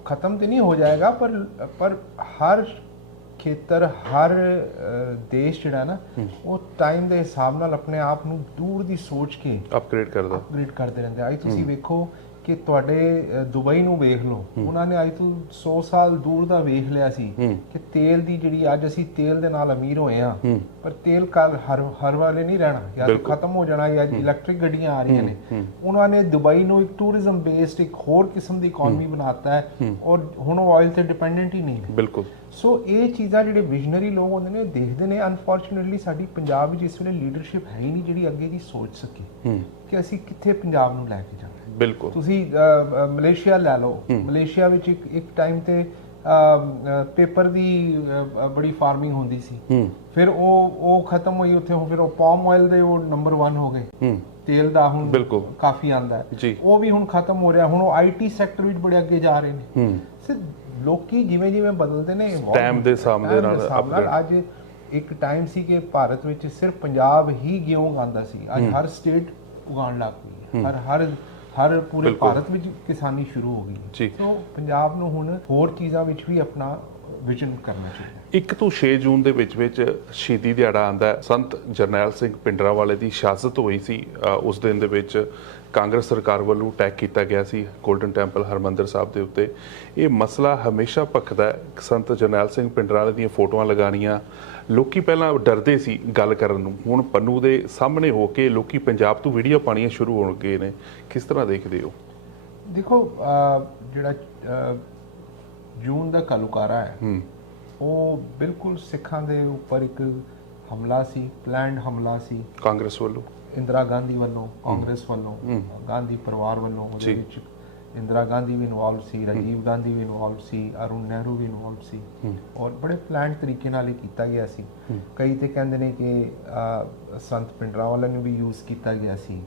ਖਤਮ ਤੇ ਨਹੀਂ ਹੋ ਜਾਏਗਾ ਪਰ ਪਰ ਹਰ ਖੇਤਰ ਹਰ ਦੇਸ਼ ਜਿਹੜਾ ਨਾ ਉਹ ਟਾਈਮ ਦੇ ਹਿਸਾਬ ਨਾਲ ਆਪਣੇ ਆਪ ਨੂੰ ਦੂਰ ਦੀ ਸੋਚ ਕੇ ਅਪਗ੍ਰੇਡ ਕਰਦਾ ਅਪਗ੍ਰੇਡ ਕਰਦੇ ਰਹਿੰਦੇ ਆ। ਅੱਜ ਤੁਸੀਂ ਵੇਖੋ ਕਿ ਤੁਹਾਡੇ ਦੁਬਈ ਨੂੰ ਵੇਖ ਲਓ। ਉਹਨਾਂ ਨੇ ਅੱਜ ਤੋਂ 100 ਸਾਲ ਦੂਰ ਦਾ ਵੇਖ ਲਿਆ ਸੀ ਕਿ ਤੇਲ ਦੀ ਜਿਹੜੀ ਅੱਜ ਅਸੀਂ ਤੇਲ ਦੇ ਨਾਲ ਅਮੀਰ ਹੋਏ ਆ ਪਰ ਤੇਲ ਕੱਲ ਹਰ ਹਰ ਵਾਲੇ ਨਹੀਂ ਰਹਿਣਾ। ਜਾਂ। ਖਤਮ ਹੋ ਜਾਣਾ ਜਾਂ ਇਲੈਕਟ੍ਰਿਕ ਗੱਡੀਆਂ ਆ ਰਹੀਆਂ ਨੇ। ਉਹਨਾਂ ਨੇ ਦੁਬਈ ਨੂੰ ਇੱਕ ਟੂਰਿਜ਼ਮ ਬੇਸਡ ਇੱਕ ਹੋਰ ਕਿਸਮ ਦੀ ਇਕਨੋਮੀ ਬਣਾਤਾ ਹੈ ਔਰ ਹੁਣ ਉਹ ਆਇਲ ਤੇ ਡਿਪੈਂਡੈਂਟ ਹੀ ਨਹੀਂ ਬਿਲਕੁਲ। ਸੋ ਇਹ ਚੀਜ਼ਾਂ ਜਿਹੜੇ ਵਿਜ਼ਨਰੀ ਲੋਕ ਹੁੰਦੇ ਨੇ ਉਹ ਦੇਖਦੇ ਨੇ ਅਨਫੋਰਚੂਨੇਟਲੀ ਸਾਡੀ ਪੰਜਾਬ ਵਿੱਚ ਇਸ ਵੇਲੇ ਲੀਡਰਸ਼ਿਪ ਹੈ ਹੀ ਨਹੀਂ ਜਿਹੜੀ ਅੱਗੇ ਦੀ ਸੋਚ ਸਕੇ। ਕਿ ਅਸੀਂ ਕਿੱਥੇ ਪੰਜਾਬ ਨੂੰ ਲੈ ਕੇ ਜਾਣਾ। ਬਿਲਕੁਲ। ਤੁਸੀਂ ਮਲੇਸ਼ੀਆ ਲੈ ਲਓ। ਮਲੇਸ਼ੀਆ ਵਿੱਚ ਇੱਕ ਇੱਕ ਟਾਈਮ ਤੇ ਪੇਪਰ ਦੀ ਬੜੀ ਫਾਰਮਿੰਗ ਹੁੰਦੀ ਸੀ। ਫਿਰ ਉਹ ਉਹ ਖਤਮ ਹੋਈ ਉੱਥੇ ਫਿਰ ਉਹ ਪਾਮ ਆਇਲ ਦੇ ਉਹ ਨੰਬਰ 1 ਹੋ ਗਏ। ਤੇਲ ਦਾ ਹੁਣ। ਕਾਫੀ ਆਂਦਾ। ਉਹ ਵੀ ਹੁਣ ਖਤਮ ਹੋ ਰਿਹਾ। ਹੁਣ ਉਹ ਆਈਟੀ ਸੈਕਟਰ ਵਿੱਚ ਬੜੇ ਅੱਗੇ ਜਾ ਰਹੇ ਨੇ। ਸਿਰ ਲੋਕੀ ਜਿਵੇਂ ਜਿਵੇਂ ਬਦਲਦੇ ਨੇ Time ਦੇ ਹਿਸਾਬ ਦੇ ਨਾਲ upgrade। ਅੱਜ ਇੱਕ ਟਾਈਮ ਸੀ ਕਿ ਭਾਰਤ ਵਿੱਚ ਸਿਰਫ ਪੰਜਾਬ ਹੀ ਗਿਉਂ ਉਗਾਉਂਦਾ ਸੀ ਅੱਜ ਹਰ ਸਟੇਟ ਉਗਾਉਣ ਲੱਗ ਪਈ ਹੈ। ਹਰ ਹਰ ਹਰ ਪੂਰੇ ਬਿਲਕੁਲ। ਭਾਰਤ ਵਿੱਚ ਕਿਸਾਨੀ ਸ਼ੁਰੂ ਹੋ ਗਈ ਹੈ। ਜੀ। ਸੋ ਪੰਜਾਬ ਨੂੰ ਹੁਣ ਹੋਰ ਚੀਜ਼ਾਂ ਵਿੱਚ ਵੀ ਆਪਣਾ ਵਿਜ਼ਨ ਕਰਨਾ ਚਾਹੀਦਾ 1 ਤੋਂ 6 ਜੂਨ ਦੇ ਵਿੱਚ ਵਿੱਚ ਸ਼ਹੀਦੀ ਦਿਹਾੜਾ ਆਂਦਾ ਹੈ ਸੰਤ ਜਰਨੈਲ ਸਿੰਘ ਪਿੰਡਰਾਵਾਲੇ ਦੀ ਸ਼ਹਾਦਤ ਹੋਈ ਸੀ ਅ, ਉਸ ਦਿਨ ਦੇ ਵਿੱਚ ਕਾਂਗਰਸ ਸਰਕਾਰ ਵੱਲੋਂ ਅਟੈਕ ਕੀਤਾ ਗਿਆ ਸੀ 골ਡਨ ਟੈਂਪਲ ਹਰਮੰਦਰ ਸਾਹਿਬ ਦੇ ਉੱਤੇ। ਇਹ ਮਸਲਾ ਹਮੇਸ਼ਾ ਭਖਦਾ ਹੈ। ਸੰਤ ਜਰਨੈਲ ਸਿੰਘ ਪਿੰਡਰਾਵਾਲੇ ਦੀਆਂ ਫੋਟੋਆਂ ਲਗਾਉਣੀਆਂ ਲੋਕੀ ਪਹਿਲਾਂ ਡਰਦੇ ਸੀ ਗੱਲ ਕਰਨ ਨੂੰ। ਹੁਣ ਪੰਨੂ ਦੇ ਸਾਹਮਣੇ ਹੋ ਕੇ ਲੋਕੀ ਪੰਜਾਬ ਤੋਂ ਵੀਡੀਓ ਪਾਣੀਆਂ ਸ਼ੁਰੂ ਹੋਣ ਗਏ ਨੇ। ਕਿਸ ਤਰ੍ਹਾਂ ਦੇਖਦੇ ਹੋ? ਦੇਖੋ ਜਿਹੜਾ ਜੂਨ ਦਾ ਕਲੁਕਾਰਾ ਹੈ ਹੂੰ। ਉਹ ਬਿਲਕੁਲ ਸਿੱਖਾਂ ਦੇ ਉੱਪਰ ਇੱਕ ਹਮਲਾ ਸੀ ਪਲਾਨਡ ਹਮਲਾ ਸੀ। ਕਾਂਗਰਸ ਵੱਲੋਂ। ਇੰਦਰਾ ਗਾਂਧੀ ਵੱਲੋਂ ਕਾਂਗਰਸ ਵੱਲੋਂ ਗਾਂਧੀ ਪਰਿਵਾਰ ਵੱਲੋਂ ਉਹਦੇ। ਵਿੱਚ ਇੰਦਰਾ ਗਾਂਧੀ ਵੀ ਇਨਵੋਲਵ ਸੀ ਰਾਜੀਵ ਗਾਂਧੀ ਵੀ ਇਨਵੋਲਵ ਸੀ ਅਰੁਣ ਨਹਿਰੂ ਵੀ ਇਨਵੋਲਵ ਸੀ। ਔਰ ਬੜੇ ਪਲਾਨਡ ਤਰੀਕੇ ਨਾਲ ਇਹ ਕੀਤਾ ਗਿਆ ਸੀ। ਕਈ ਤੇ ਕਹਿੰਦੇ ਨੇ ਕਿ ਸੰਤ ਪਿੰਡਰਾਵਾਲਾ ਨੂੰ ਵੀ ਯੂਜ਼ ਕੀਤਾ ਗਿਆ ਸੀ।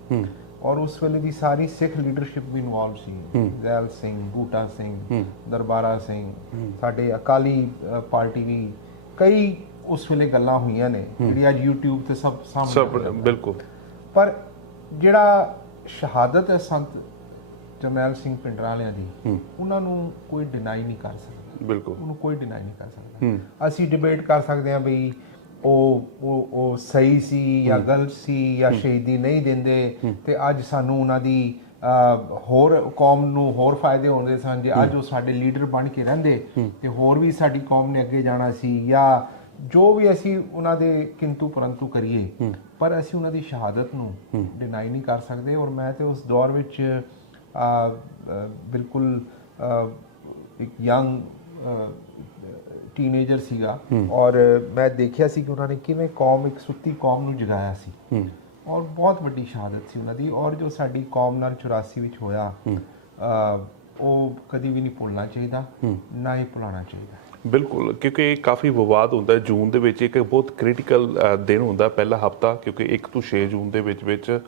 ਔਰ ਉਸ ਵੇਲੇ ਦੀ ਸਾਰੀ ਸਿੱਖ ਲੀਡਰਸ਼ਿਪ ਵੀ ਇਨਵੋਲਵ ਸੀ। ਜ਼ੈਲ ਸਿੰਘ ਬੂਟਾ ਸਿੰਘ ਦਰਬਾਰਾ ਸਿੰਘ ਸਾਡੇ ਅਕਾਲੀ ਪਾਰਟੀ ਵੀ ਕਈ ਉਸ ਵੇਲੇ ਗੱਲਾਂ ਹੋਈਆਂ ਨੇ ਜਿਹੜੀ ਅੱਜ YouTube ਤੇ ਸਭ ਸਾਹਮਣੇ ਸਭ। ਬਿਲਕੁਲ। ਪਰ ਜਿਹੜਾ ਸ਼ਹਾਦਤ ਹੈ ਸੰਤ ਜਰਨੈਲ ਸਿੰਘ ਪਿੰਡਰਾਲਿਆਂ ਦੀ ਉਹਨਾਂ ਨੂੰ ਕੋਈ ਡਿਨਾਈ ਨਹੀਂ ਕਰ ਸਕਦਾ। ਬਿਲਕੁਲ। ਉਹਨੂੰ ਕੋਈ ਡਿਨਾਈ ਨਹੀਂ ਕਰ ਸਕਦਾ। ਅਸੀਂ ਡਿਬੇਟ ਕਰ ਸਕਦੇ ਹਾਂ ਬਈ ਉਹ ਉਹ ਉਹ ਸਹੀ ਸੀ ਜਾਂ ਗਲਤ ਸੀ ਜਾਂ ਸ਼ਹੀਦੀ ਨਹੀਂ ਦਿੰਦੇ ਤੇ ਅੱਜ ਸਾਨੂੰ ਉਹਨਾਂ ਦੀ ਹੋਰ ਕੌਮ ਨੂੰ ਹੋਰ ਫਾਇਦੇ ਹੁੰਦੇ ਸਨ ਜੇ ਅੱਜ ਉਹ ਸਾਡੇ ਲੀਡਰ ਬਣ ਕੇ ਰਹਿੰਦੇ ਤੇ ਹੋਰ ਵੀ ਸਾਡੀ ਕੌਮ ਨੇ ਅੱਗੇ ਜਾਣਾ ਸੀ ਜਾਂ ਜੋ ਵੀ ਅਸੀਂ ਉਹਨਾਂ ਦੇ ਕਿੰਤੂ ਪਰੰਤੂ ਕਰੀਏ ਪਰ ਅਸੀਂ ਉਹਨਾਂ ਦੀ ਸ਼ਹਾਦਤ ਨੂੰ ਡਿਨਾਈ ਨਹੀਂ ਕਰ ਸਕਦੇ ਔਰ ਮੈਂ ਤੇ ਉਸ ਦੌਰ ਵਿੱਚ ਬਿਲਕੁਲ ਇੱਕ ਯੰਗ ਟੀਨੇਜਰ ਸੀਗਾ ਔਰ ਮੈਂ ਦੇਖਿਆ ਸੀ ਕਿ ਉਹਨਾਂ ਨੇ ਕਿਵੇਂ ਕੌਮ ਇੱਕ ਸੁੱਤੀ ਕੌਮ ਨੂੰ ਜਗਾਇਆ ਸੀ। ਔਰ ਬਹੁਤ ਵੱਡੀ ਸ਼ਹਾਦਤ ਸੀ ਉਹਨਾਂ ਦੀ ਔਰ ਜੋ ਸਾਡੀ ਕੌਮ ਨਾਲ 84 ਵਿੱਚ ਹੋਇਆ ਉਹ ਕਦੀ ਵੀ ਨਹੀਂ ਭੁੱਲਣਾ ਚਾਹੀਦਾ ਨਾ ਹੀ ਭੁਲਾਉਣਾ ਚਾਹੀਦਾ। ਬਿਲਕੁਲ, ਕਿਉਂਕਿ ਇਹ ਕਾਫੀ ਵਿਵਾਦ ਹੁੰਦਾ ਜੂਨ ਦੇ ਵਿੱਚ ਇੱਕ ਬਹੁਤ ਕ੍ਰਿਟੀਕਲ ਦਿਨ ਹੁੰਦਾ ਪਹਿਲਾ ਹਫਤਾ, ਕਿਉਂਕਿ 1 ਤੋਂ 6 ਜੂਨ ਦੇ ਵਿੱਚ ਵਿੱਚ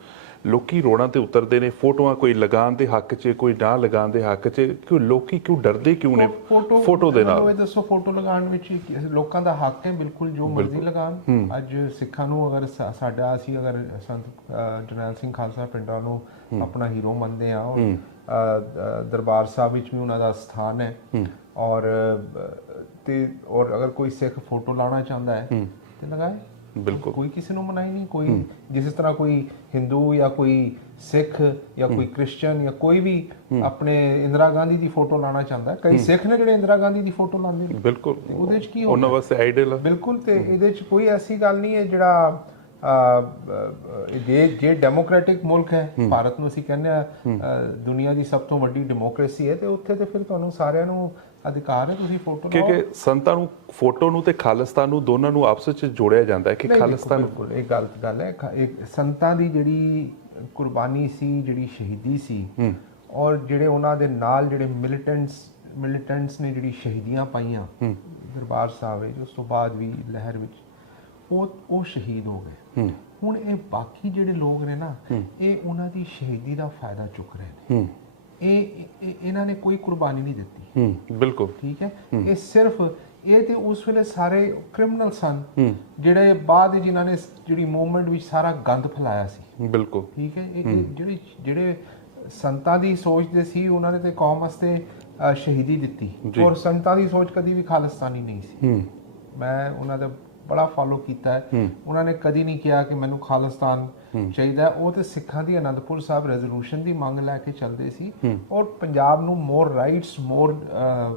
ਲੋਕੀ ਰੋਡਾਂ ਤੇ ਉਤਰਦੇ ਨੇ ਫੋਟੋਆਂ ਕੋਈ ਲਗਾਉਣ ਦੇ ਹੱਕ 'ਚ ਕੋਈ ਨਾ ਲਗਾਉਣ ਦੇ ਹੱਕ 'ਚ ਕਿਉਂ ਲੋਕੀ ਕਿਉਂ ਡਰਦੇ ਕਿਉਂ ਨੇ ਫੋਟੋ ਦੇ ਨਾਲ? ਇਹ ਦੱਸੋ ਫੋਟੋ ਲਗਾਉਣ ਵਿੱਚ ਲੋਕਾਂ ਦਾ ਹੱਕ ਹੈ ਬਿਲਕੁਲ ਜੋ ਮਰਜ਼ੀ ਲਗਾਉਣ। ਅੱਜ ਸਿੱਖਾਂ ਨੂੰ ਅਗਰ ਸਾਡਾ ਅਸੀਂ ਅਗਰ ਸੰਤ ਜਰਨੈਲ ਸਿੰਘ ਖਾਲਸਾ ਪਿੰਡਾਂ ਨੂੰ ਆਪਣਾ ਹੀਰੋ ਮੰਨਦੇ ਆ ਔਰ ਦਰਬਾਰ ਸਾਹਿਬ ਵਿੱਚ ਵੀ ਉਹਨਾਂ ਦਾ ਸਥਾਨ ਹੈ। ਔਰ ਤੇ ਔਰ ਅਗਰ ਕੋਈ ਸਿੱਖ ਫੋਟੋ ਲਾਉਣਾ ਚਾਹੁੰਦਾ ਹੈ। ਤੇ ਲਗਾਏ। ਬਿਲਕੁਲ। ਕੋਈ ਕਿਸੇ ਨੂੰ ਮਨਾਈ ਨਹੀਂ ਕੋਈ ਜਿਸ ਤਰ੍ਹਾਂ ਕੋਈ ਹਿੰਦੂ ਜਾਂ ਕੋਈ ਸਿੱਖ ਜਾਂ ਕੋਈ ਕ੍ਰਿਸਚੀਅਨ ਜਾਂ ਕੋਈ ਵੀ ਆਪਣੇ ਇੰਦਰਾ ਗਾਂਧੀ ਦੀ ਫੋਟੋ ਲਾਣਾ ਚਾਹੁੰਦਾ। ਕਈ ਸਿੱਖ ਨੇ ਜਿਹੜੇ ਇੰਦਰਾ ਗਾਂਧੀ ਦੀ ਫੋਟੋ ਲਾਉਂਦੇ ਨੇ। ਬਿਲਕੁਲ। ਉਹਦੇ ਵਿੱਚ ਕੀ ਉਹਨਾਂ ਵਾਸਤੇ ਆਈਡਲ ਬਿਲਕੁਲ ਤੇ ਇਹਦੇ ਵਿੱਚ ਕੋਈ ਐਸੀ ਗੱਲ ਨਹੀਂ ਹੈ ਜਿਹੜਾ ਜੇ ਜੇ ਡੈਮੋਕ੍ਰੈਟਿਕ ਮੁਲਕ ਹੈ ਭਾਰਤ ਨੂੰ ਅਸੀਂ ਕਹਿੰਦੇ ਆ ਦੁਨੀਆ ਦੀ ਸਭ ਤੋਂ ਵੱਡੀ ਡੈਮੋਕ੍ਰੇਸੀ ਹੈ ਤੇ ਉੱਥੇ ਤੇ ਫਿਰ ਤੁਹਾਨੂੰ ਸਾਰਿਆਂ ਨੂੰ ਅਧਿਕਾਰ ਹੈ ਤੁਸੀਂ ਫੋਟੋ ਲਾਓ। ਕਿਉਂਕਿ ਸੰਤਾਂ ਨੂੰ ਫੋਟੋ ਨੂੰ ਤੇ ਖਾਲਿਸਤਾਨ ਨੂੰ ਦੋਨਾਂ ਨੂੰ ਆਪਸ ਵਿੱਚ ਜੋੜਿਆ ਜਾਂਦਾ ਹੈ ਕਿ ਖਾਲਿਸਤਾਨ ਇਹ ਗਲਤ ਗੱਲ ਹੈ। ਇੱਕ ਸੰਤਾਂ ਦੀ ਜਿਹੜੀ ਕੁਰਬਾਨੀ ਸੀ ਜਿਹੜੀ ਸ਼ਹੀਦੀ ਸੀ ਔਰ ਜਿਹੜੇ ਉਹਨਾਂ ਦੇ ਨਾਲ ਜਿਹੜੇ ਮਿਲੀਟੈਂਟਸ ਮਿਲੀਟੈਂਟਸ ਨੇ ਜਿਹੜੀ ਸ਼ਹੀਦੀਆਂ ਪਾਈਆਂ ਦਰਬਾਰ ਸਾਹਿਬ ਵਿੱਚ ਉਸ ਤੋਂ ਬਾਅਦ ਵੀ ਲਹਿਰ ਵਿੱਚ ਉਹ ਉਹ ਸ਼ਹੀਦ ਹੋ ਗਏ। ਹੁਣ ਇਹ ਬਾਕੀ ਜਿਹੜੇ ਲੋਕ ਨੇ ਨਾ ਇਹ ਉਹਨਾਂ ਦੀ ਸ਼ਹੀਦੀ ਦਾ ਫਾਇਦਾ ਚੁੱਕ ਰਹੇ ਨੇ। ਇਹ ਇਹ- ਇਹਨਾਂ ਨੇ ਕੋਈ ਕੁਰਬਾਨੀ ਨਹੀਂ ਦਿੱਤੀ। ਹੂੰ ਬਿਲਕੁਲ। ਠੀਕ ਹੈ? ਇਹ ਸਿਰਫ ਇਹ ਤੇ ਉਸ ਵੇਲੇ ਸਾਰੇ ਕ੍ਰਿਮੀਨਲ ਸਨ ਜਿਹੜੇ ਬਾਅਦ ਜਿਨ੍ਹਾਂ ਨੇ ਸ- ਜਿਹੜੀ ਮੂਵਮੈਂਟ ਵਿੱਚ ਸਾਰਾ ਗੰਦ ਫੈਲਾਇਆ ਸੀ। ਬਿਲਕੁਲ। ਠੀਕ ਹੈ? ਇਹ ਇਹ ਜਿਹੜੇ ਜਿਹੜੇ ਸੰਤਾਂ ਦੀ ਸੋਚ ਦੇ ਸੀ ਉਹਨਾਂ ਨੇ ਤੇ ਕੌਮ ਵਾਸਤੇ ਅ, ਸ਼ਹੀਦੀ ਦਿੱਤੀ। ਔਰ ਸੰਤਾਂ ਦੀ ਸੋਚ ਕਦੀ ਵੀ ਖਾਲਿਸਤਾਨੀ ਨਹੀਂ ਸੀ। ਹੂੰ। ਮੈਂ ਉਹਨਾਂ ਦਾ ਬੜਾ ਫਾਲੋ ਕੀਤਾ ਹੈ। ਉਹਨਾਂ ਨੇ ਕਦੀ ਨਹੀਂ ਕਿਹਾ ਕਿ ਮੈਨੂੰ ਖਾਲਿਸਤਾਨ ਚਾਹੀਦਾ। ਉਹ ਤੇ ਸਿੱਖਾਂ ਦੀ ਅਨੰਦਪੁਰ ਸਾਹਿਬ ਰੈਜ਼ੋਲੂਸ਼ਨ ਦੀ ਮੰਗ ਲੈ ਕੇ ਚੱਲਦੇ ਸੀ। ਔਰ ਪੰਜਾਬ ਨੂੰ ਮੋਰ ਰਾਈਟਸ ਮੋਰ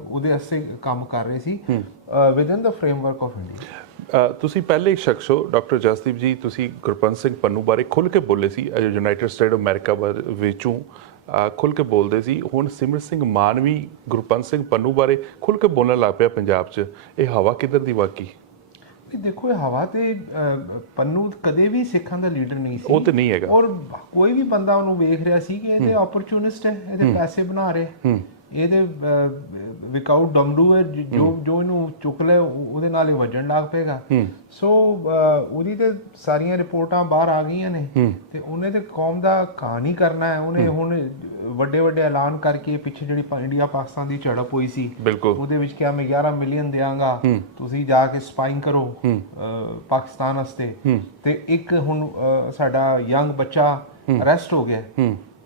ਉਹਦੇ ਵਾਸਤੇ ਕੰਮ ਕਰ ਰਹੇ ਸੀ। Within the framework of India ਤੁਸੀਂ ਪਹਿਲੇ ਇੱਕ ਸ਼ਖਸ ਹੋ ਡਾਕਟਰ ਜਸਦੀਪ ਜੀ। ਤੁਸੀਂ ਗੁਰਪੰਤ ਸਿੰਘ ਪੰਨੂ ਬਾਰੇ ਖੁੱਲ ਕੇ ਬੋਲੇ ਸੀ। ਯੂਨਾਈਟਿਡ ਸਟੇਟ ਆਫ ਅਮਰੀਕਾ ਵਿੱਚੋਂ ਖੁੱਲ ਕੇ ਬੋਲਦੇ ਸੀ। ਹੁਣ ਸਿਮਰ ਸਿੰਘ ਮਾਨ ਵੀ ਗੁਰਪੰਤ ਸਿੰਘ ਪੰਨੂ ਬਾਰੇ ਖੁੱਲ ਕੇ ਬੋਲਣ ਲੱਗ ਪਿਆ ਪੰਜਾਬ 'ਚ। ਇਹ ਹਵਾ ਕਿੱਧਰ ਦੀ ਵਾਕੀ? ਨਹੀਂ ਦੇਖੋ ਇਹ ਹਵਾ ਤੇ ਅਹ, ਪੰਨੂ ਕਦੇ ਵੀ ਸਿੱਖਾਂ ਦਾ ਲੀਡਰ ਨਹੀਂ ਸੀ। ਉਹ ਤੇ ਨਹੀਂ ਹੈਗਾ। ਔਰ ਕੋਈ ਵੀ ਬੰਦਾ ਉਹਨੂੰ ਵੇਖ ਰਿਹਾ ਸੀ ਕਿ ਇਹ ਤੇ ਓਪਰਚੁਨਿਸਟ ਹੈ ਇਹਦੇ ਪੈਸੇ ਬਣਾ ਰਹੇ ਇਹਦੇ ਵਿਕਾਊਟ ਡਮਰੂ ਹੈ ਜ- ਜੋ ਇਹਨੂੰ ਚੁੱਕ ਲੈ ਉਹ- ਉਹਦੇ ਨਾਲ ਇਹ ਵੱਜਣ ਲੱਗ ਪਏਗਾ। ਸੋ ਉਹਦੀ ਤੇ ਸਾਰੀਆਂ ਰਿਪੋਰਟਾਂ ਬਾਹਰ ਆ ਗਈਆਂ ਨੇ। ਤੇ ਉਹਨੇ ਤੇ ਕੌਮ ਦਾ ਕਹਾਣੀ ਕਰਨਾ ਹੈ। ਉਹਨੇ ਹੁਣ ਵੱਡੇ ਵੱਡੇ ਐਲਾਨ ਕਰਕੇ ਪਿੱਛੇ ਜਿਹੜੀ ਇੰਡੀਆ ਪਾਕਿਸਤਾਨ ਦੀ ਝੜਪ ਹੋਈ ਸੀ ਉਹਦੇ ਵਿੱਚ ਕਿਹਾ ਮੈਂ 11 ਮਿਲੀਅਨ ਦੇਵਾਂਗਾ ਤੁਸੀਂ ਜਾ ਕੇ ਸਪਾਈਂਗ ਕਰੋ ਪਾਕਿਸਤਾਨ ਵਾਸਤੇ। ਤੇ ਇੱਕ ਹੁਣ ਸਾਡਾ ਯੰਗ ਬੱਚਾ ਅਰੈਸਟ ਹੋ ਗਿਆ।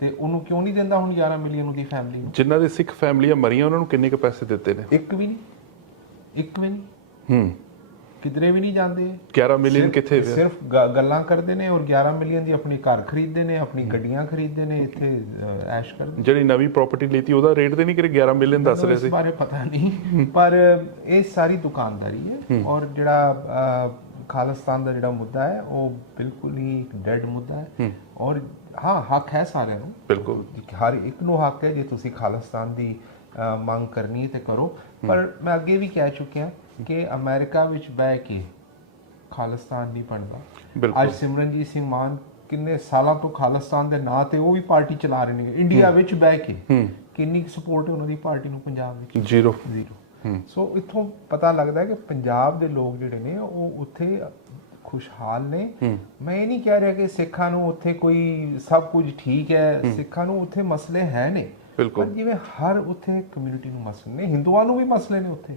ਤੇ ਉਹਨੂੰ ਕਿਉਂ ਨਹੀਂ ਦਿੰਦਾ ਹੁਣ 11 ਮਿਲੀਅਨ ਉਹਦੀ ਫੈਮਿਲੀ ਨੂੰ? ਜਿਨ੍ਹਾਂ ਦੇ ਸਿੱਖ ਫੈਮਲੀਆਂ ਮਰੀਆਂ ਉਹਨਾਂ ਨੂੰ ਕਿੰਨੇ ਕੁ ਪੈਸੇ ਦਿੱਤੇ ਨੇ? ਇੱਕ ਵੀ ਨਹੀਂ ਇੱਕ ਵੀ ਨਹੀਂ। ਹੂੰ। ਕਿਧਰੇ ਵੀ ਨਹੀਂ ਜਾਂਦੇ। 11 ਮਿਲੀਅਨ ਕਿੱਥੇ ਵੇ ਸਿਰਫ ਗੱਲਾਂ ਕਰਦੇ ਨੇ ਔਰ 11 ਮਿਲੀਅਨ ਦੀ ਆਪਣੀ ਘਰ ਖਰੀਦਦੇ ਨੇ ਆਪਣੀ ਗੱਡੀਆਂ ਖਰੀਦਦੇ ਨੇ ਇੱਥੇ ਐਸ਼ ਕਰਦੇ ਜਿਹੜੀ ਨਵੀਂ ਪ੍ਰਾਪਰਟੀ ਲਈਤੀ ਉਹਦਾ ਰੇਟ ਤੇ ਨਹੀਂ ਕਿ 11 ਮਿਲੀਅਨ ਦੱਸ ਰਹੇ ਸੀ? ਇਸ ਬਾਰੇ ਪਤਾ ਨਹੀਂ। ਪਰ ਇਹ ਸਾਰੀ ਦੁਕਾਨਦਾਰੀ ਹੈ ਔਰ ਜਿਹੜਾ ਖਾਲਿਸਤਾਨ ਦਾ ਜਿਹੜਾ ਮੁੱਦਾ ਹੈ ਉਹ ਬਿਲਕੁਲ ਹੀ ਇੱਕ ਡੈਡ ਮੁੱਦਾ ਹੈ। ਔਰ ਹਾਂ ਹੱਕ ਹੈ ਸਾਰਿਆਂ ਨੂੰ। ਬਿਲਕੁਲ। ਹਰ ਇੱਕ ਨੂੰ ਹੱਕ ਹੈ ਜੇ ਤੁਸੀਂ ਖਾਲਿਸਤਾਨ ਦੀ ਮੰਗ ਕਰਨੀ ਹੈ ਤੇ ਕਰੋ। ਪਰ ਮੈਂ ਅੱਗੇ ਵੀ ਕਹਿ ਚੁੱਕਿਆ ਕਿ ਅਮਰੀਕਾ ਵਿੱਚ ਬਹਿ ਕੇ ਖਾਲਿਸਤਾਨ ਨਹੀਂ ਬਣਦਾ। ਅੱਜ ਸਿਮਰਨਜੀਤ ਸਿੰਘ ਮਾਨ ਕਿੰਨੇ ਸਾਲਾਂ ਤੋਂ ਖਾਲਿਸਤਾਨ ਦੇ ਨਾਂ ਤੇ ਉਹ ਵੀ ਪਾਰਟੀ ਚਲਾ ਰਹੇ ਨੇ। ਇੰਡੀਆ ਵਿੱਚ ਬਹਿ ਕੇ ਕਿੰਨੀ ਸਪੋਰਟ ਹੈ ਉਹਨਾਂ ਦੀ ਪਾਰਟੀ ਨੂੰ ਪੰਜਾਬ ਵਿੱਚ? ਜ਼ੀਰੋ। ਜ਼ੀਰੋ। ਸੋ ਇੱਥੋਂ ਪਤਾ ਲੱਗਦਾ ਹੈ ਕਿ ਪੰਜਾਬ ਦੇ ਲੋਕ ਜਿਹੜੇ ਨੇ ਉਹ ਉੱਥੇ ਖੁਸ਼ਹਾਲ ਨੇ। ਮੈਂ ਇਹ ਨਹੀਂ ਕਹਿ ਰਿਹਾ ਕਿ ਸਿੱਖਾਂ ਨੂੰ ਉੱਥੇ ਕੋਈ ਸਭ ਕੁਝ ਠੀਕ ਹੈ। ਸਿੱਖਾਂ ਨੂੰ ਉੱਥੇ ਮਸਲੇ ਹੈ ਨੇ। ਬਿਲਕੁਲ। ਪਰ ਜਿਵੇਂ ਹਰ ਉੱਥੇ ਕਮਿਊਨਿਟੀ ਨੂੰ ਮਸਲੇ ਨੇ। ਹਿੰਦੂਆਂ ਨੂੰ ਵੀ ਮਸਲੇ ਨੇ ਉੱਥੇ।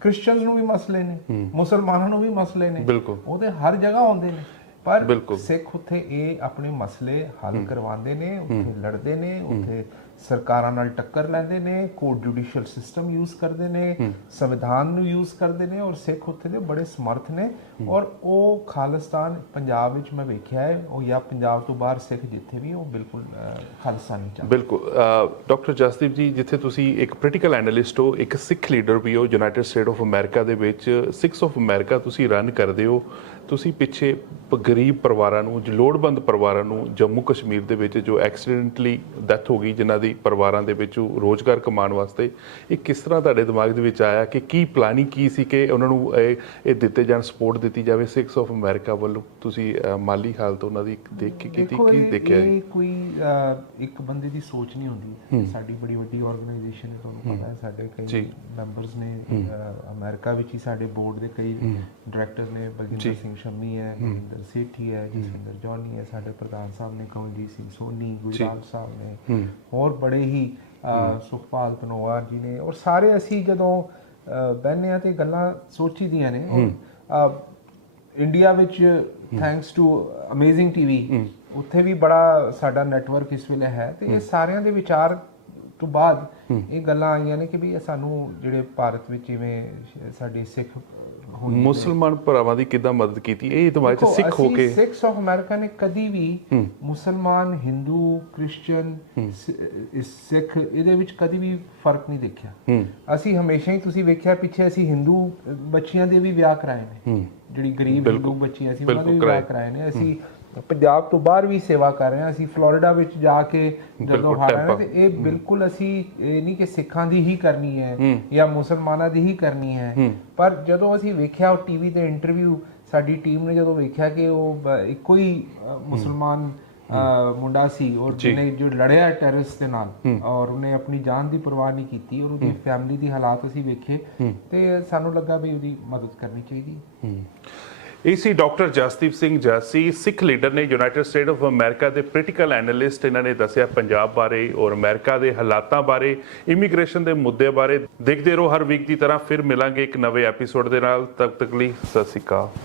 ਕ੍ਰਿਸਚੀਅਨਸ ਨੂੰ ਵੀ ਮਸਲੇ ਨੇ। ਮੁਸਲਮਾਨਾਂ ਨੂੰ ਵੀ ਮਸਲੇ ਨੇ। ਉਹਦੇ ਹਰ ਜਗ੍ਹਾ ਆਉਂਦੇ ਨੇ। ਪਰ। ਸਿੱਖ ਉੱਥੇ ਇਹ ਆਪਣੇ ਮਸਲੇ ਹੱਲ ਕਰਵਾਉਂਦੇ ਨੇ ਉੱਥੇ ਲੜਦੇ ਨੇ ਉੱਥੇ ਸਰਕਾਰਾਂ ਨਾਲ ਟੱਕਰ ਲੈਂਦੇ ਨੇ ਕੋਰਟ ਜੁਡੀਸ਼ੀਅਲ ਸਿਸਟਮ ਯੂਜ਼ ਕਰਦੇ ਨੇ ਸੰਵਿਧਾਨ ਨੂੰ ਯੂਜ਼ ਕਰਦੇ ਨੇ ਔਰ ਸਿੱਖ ਉੱਥੇ ਦੇ ਬੜੇ ਸਮਰਥ ਨੇ। ਔਰ ਉਹ ਖਾਲਿਸਤਾਨ ਪੰਜਾਬ ਵਿੱਚ ਮੈਂ ਵੇਖਿਆ ਹੈ ਉਹ ਜਾਂ ਪੰਜਾਬ ਤੋਂ ਬਾਹਰ ਸਿੱਖ ਜਿੱਥੇ ਵੀ ਉਹ ਬਿਲਕੁਲ ਖਾਲਿਸਤਾਨੀ ਚਾਹੁੰਦੇ ਬਿਲਕੁਲ ਡਾਕਟਰ ਜਸਦੀਪ ਜੀ ਜਿੱਥੇ ਤੁਸੀਂ ਇੱਕ ਪੋਲੀਟੀਕਲ ਐਨਾਲਿਸਟ ਹੋ ਇੱਕ ਸਿੱਖ ਲੀਡਰ ਵੀ ਹੋ ਯੂਨਾਈਟਿਡ ਸਟੇਟ ਆਫ ਅਮਰੀਕਾ ਦੇ ਵਿੱਚ ਸਿਕਸ ਆਫ ਅਮਰੀਕਾ ਤੁਸੀਂ ਰਨ ਕਰਦੇ ਹੋ ਤੁਸੀਂ ਪਿੱਛੇ ਗਰੀਬ ਪਰਿਵਾਰਾਂ ਨੂੰ ਜੋ ਲੋੜਵੰਦ ਪਰਿਵਾਰਾਂ ਨੂੰ ਜੰਮੂ ਕਸ਼ਮੀਰ ਦੇ ਵਿੱਚ ਜੋ ਐਕਸੀਡੈਂਟਲੀ ਡੈਥ ਹੋ ਗਈ ਜਿਨ੍ਹਾਂ ਦੀ ਪਰਿਵਾਰਾਂ ਦੇ ਵਿੱਚ ਰੋਜ਼ਗਾਰ ਕਮਾਉਣ ਵਾਸਤੇ ਇਹ ਕਿਸ ਤਰ੍ਹਾਂ ਤੁਹਾਡੇ ਦਿਮਾਗ ਦੇ ਵਿੱਚ ਆਇਆ ਕਿ ਕੀ ਪਲਾਨਿੰਗ ਕੀ ਸੀ ਕਿ ਉਹਨਾਂ ਨੂੰ ਇਹ ਇਹ ਦਿੱਤੇ ਜਾਣ ਸਪੋਰਟ ਦਿੱਤੀ ਜਾਵੇ ਸਿਕਸ ਆਫ ਅਮਰੀਕਾ ਵੱਲੋਂ? ਤੁਸੀਂ ਮਾਲੀ ਹਾਲਤ ਉਹਨਾਂ ਦੀ ਦੇਖ ਕੇ ਕੀਤੀ ਕੀ ਦੇਖਿਆ? ਇਹ ਕੋਈ ਇੱਕ ਬੰਦੇ ਦੀ ਸੋਚ ਨਹੀਂ ਹੁੰਦੀ। ਸਾਡੀ ਬੜੀ ਵੱਡੀ ਆਰਗੇਨਾਈਜੇਸ਼ਨ ਹੈ ਤੁਹਾਨੂੰ ਪਤਾ ਹੈ ਸਾਡੇ। ਕਈ ਮੈਂਬਰਸ ਨੇ ਅਮਰੀਕਾ ਵਿੱਚ ਹੀ ਸਾਡੇ ਬੋਰਡ ਦੇ ਕਈ ਡਾਇਰੈਕਟਰ ਨੇ ਬਲਜਿੰਦਰ ਸਿੰਘ ਸ਼ੰਮੀ ਹੈ ਗੁਰਿੰਦਰ ਸੇਠੀ ਹੈ ਜਸਵਿੰਦਰ ਜੌਨੀ ਹੈ ਸਾਡੇ ਪ੍ਰਧਾਨ ਸਾਹਿਬ ਨੇ ਕਮਲਜੀਤ ਸਿੰਘ ਸੋਨੀ ਗੁਜਰਾਲ ਸਾਹਿਬ ਨੇ ਹੋਰ ਬੜੇ ਹੀ ਸੁਖਪਾਲ ਧਨੋਆ ਜੀ ਨੇ ਔਰ ਸਾਰੇ ਅਸੀਂ ਜਦੋਂ ਬਹਿੰਦੇ ਆ ਤੇ ਗੱਲਾਂ ਸੋਚੀਦੀਆਂ ਨੇ ਔਰ ਅਹ, ਇੰਡੀਆ ਵਿੱਚ ਥੈਂਕਸ ਟੂ ਅਮੇਜ਼ਿੰਗ ਟੀਵੀ ਉੱਥੇ ਵੀ ਬੜਾ ਸਾਡਾ ਨੈਟਵਰਕ ਇਸ ਵੇਲੇ ਹੈ ਤੇ ਇਹ ਸਾਰਿਆਂ ਦੇ ਵਿਚਾਰ ਤੋਂ ਬਾਅਦ ਇਹ ਗੱਲਾਂ ਆਈਆਂ ਨੇ ਕਿ ਵੀ ਸਾਨੂੰ ਜਿਹੜੇ ਭਾਰਤ ਵਿੱਚ ਜਿਵੇਂ ਸਾਡੀ ਸਿੱਖ ਮੁਸਲਮਾਨ ਭਰਾਵਾਂ ਦੀ ਕਿੱਦਾਂ ਮਦਦ ਕੀਤੀ? ਇਹ ਦਿਮਾਗ 'ਚ ਸਿੱਖ ਹੋ ਕੇ ਸਿੱਖਸ ਆਫ ਅਮਰੀਕਾ ਨੇ ਕਦੀ ਵੀ ਮੁਸਲਮਾਨ ਹਿੰਦੂ ਕ੍ਰਿਸਚੀਅਨ ਸਿੱਖ ਇਹਦੇ ਵਿੱਚ ਕਦੀ ਵੀ ਫ਼ਰਕ ਨਹੀਂ ਦੇਖਿਆ। ਅਸੀਂ ਹਮੇਸ਼ਾ ਹੀ ਤੁਸੀਂ ਵੇਖਿਆ ਪਿੱਛੇ ਅਸੀਂ ਹਿੰਦੂ ਬੱਚੀਆਂ ਦੇ ਵੀ ਵਿਆਹ ਕਰਾਏ ਨੇ। ਜਿਹੜੀ ਗਰੀਬ ਹਿੰਦੂ ਬੱਚੀਆਂ ਸੀ ਉਹਨਾਂ ਦੇ ਵਿਆਹ ਕਰਾਏ। ਨੇ। ਅਸੀਂ ਪੰਜਾਬ ਤੋਂ ਬਾਹਰ ਵੀ ਸੇਵਾ ਕਰ ਰਹੇ ਹਾਂ। ਅਸੀਂ ਫਲੋਰੀਡਾ ਵਿੱਚ ਜਾ ਕੇ ਜਦੋਂ ਹਾਰ। ਤੇ ਇਹ ਬਿਲਕੁਲ ਅਸੀਂ ਇਹ ਨਹੀਂ ਕਿ ਸਿੱਖਾਂ ਦੀ ਹੀ ਕਰਨੀ ਹੈ ਜਾਂ ਮੁਸਲਮਾਨਾਂ ਦੀ ਹੀ ਕਰਨੀ ਹੈ। ਪਰ ਜਦੋਂ ਅਸੀਂ ਵੇਖਿਆ ਉਹ ਟੀਵੀ ਤੇ ਇੰਟਰਵਿਊ ਸਾਡੀ ਟੀਮ ਨੇ ਜਦੋਂ ਵੇਖਿਆ ਕਿ ਉਹ ਇੱਕੋ ਹੀ ਮੁਸਲਮਾਨ ਮੁੰਡਾ ਸੀ ਔਰ ਜਿਹਨੇ ਜੋ ਲੜਿਆ ਟੈਰਰਿਸਟ ਦੇ ਨਾਲ ਔਰ ਉਹਨੇ ਆਪਣੀ ਜਾਨ ਦੀ ਪਰਵਾਹ ਨਹੀਂ ਕੀਤੀ ਔਰ ਉਹਦੀ ਫੈਮਿਲੀ ਦੀ ਹਾਲਾਤ ਅਸੀਂ ਵੇਖੇ ਤੇ ਸਾਨੂੰ ਲੱਗਾ ਵੀ ਉਹਦੀ ਮਦਦ ਕਰਨੀ ਚਾਹੀਦੀ ਹੈ ਸੀ ਡਾਕਟਰ ਜਸਦੀਪ ਸਿੰਘ ਜਾਸੀ, ਸਿੱਖ ਲੀਡਰ ਨੇ ਯੂਨਾਈਟਿਡ ਸਟੇਟ ਆਫ ਅਮਰੀਕਾ ਦੇ ਪੋਲੀਟੀਕਲ ਐਨਾਲਿਸਟ ਇਹਨਾਂ ਨੇ ਦੱਸਿਆ ਪੰਜਾਬ ਬਾਰੇ ਔਰ ਅਮਰੀਕਾ ਦੇ ਹਾਲਾਤਾਂ ਬਾਰੇ, ਇਮੀਗ੍ਰੇਸ਼ਨ ਦੇ ਮੁੱਦੇ ਬਾਰੇ। ਦੇਖਦੇ ਰਹੋ ਹਰ ਵੀਕ ਦੀ ਤਰ੍ਹਾਂ, ਫਿਰ ਮਿਲਾਂਗੇ ਇੱਕ ਨਵੇਂ ਐਪੀਸੋਡ ਦੇ ਨਾਲ। ਤਦ ਤੱਕ ਲਈ ਸਤਿ ਸ਼੍ਰੀ ਅਕਾਲ।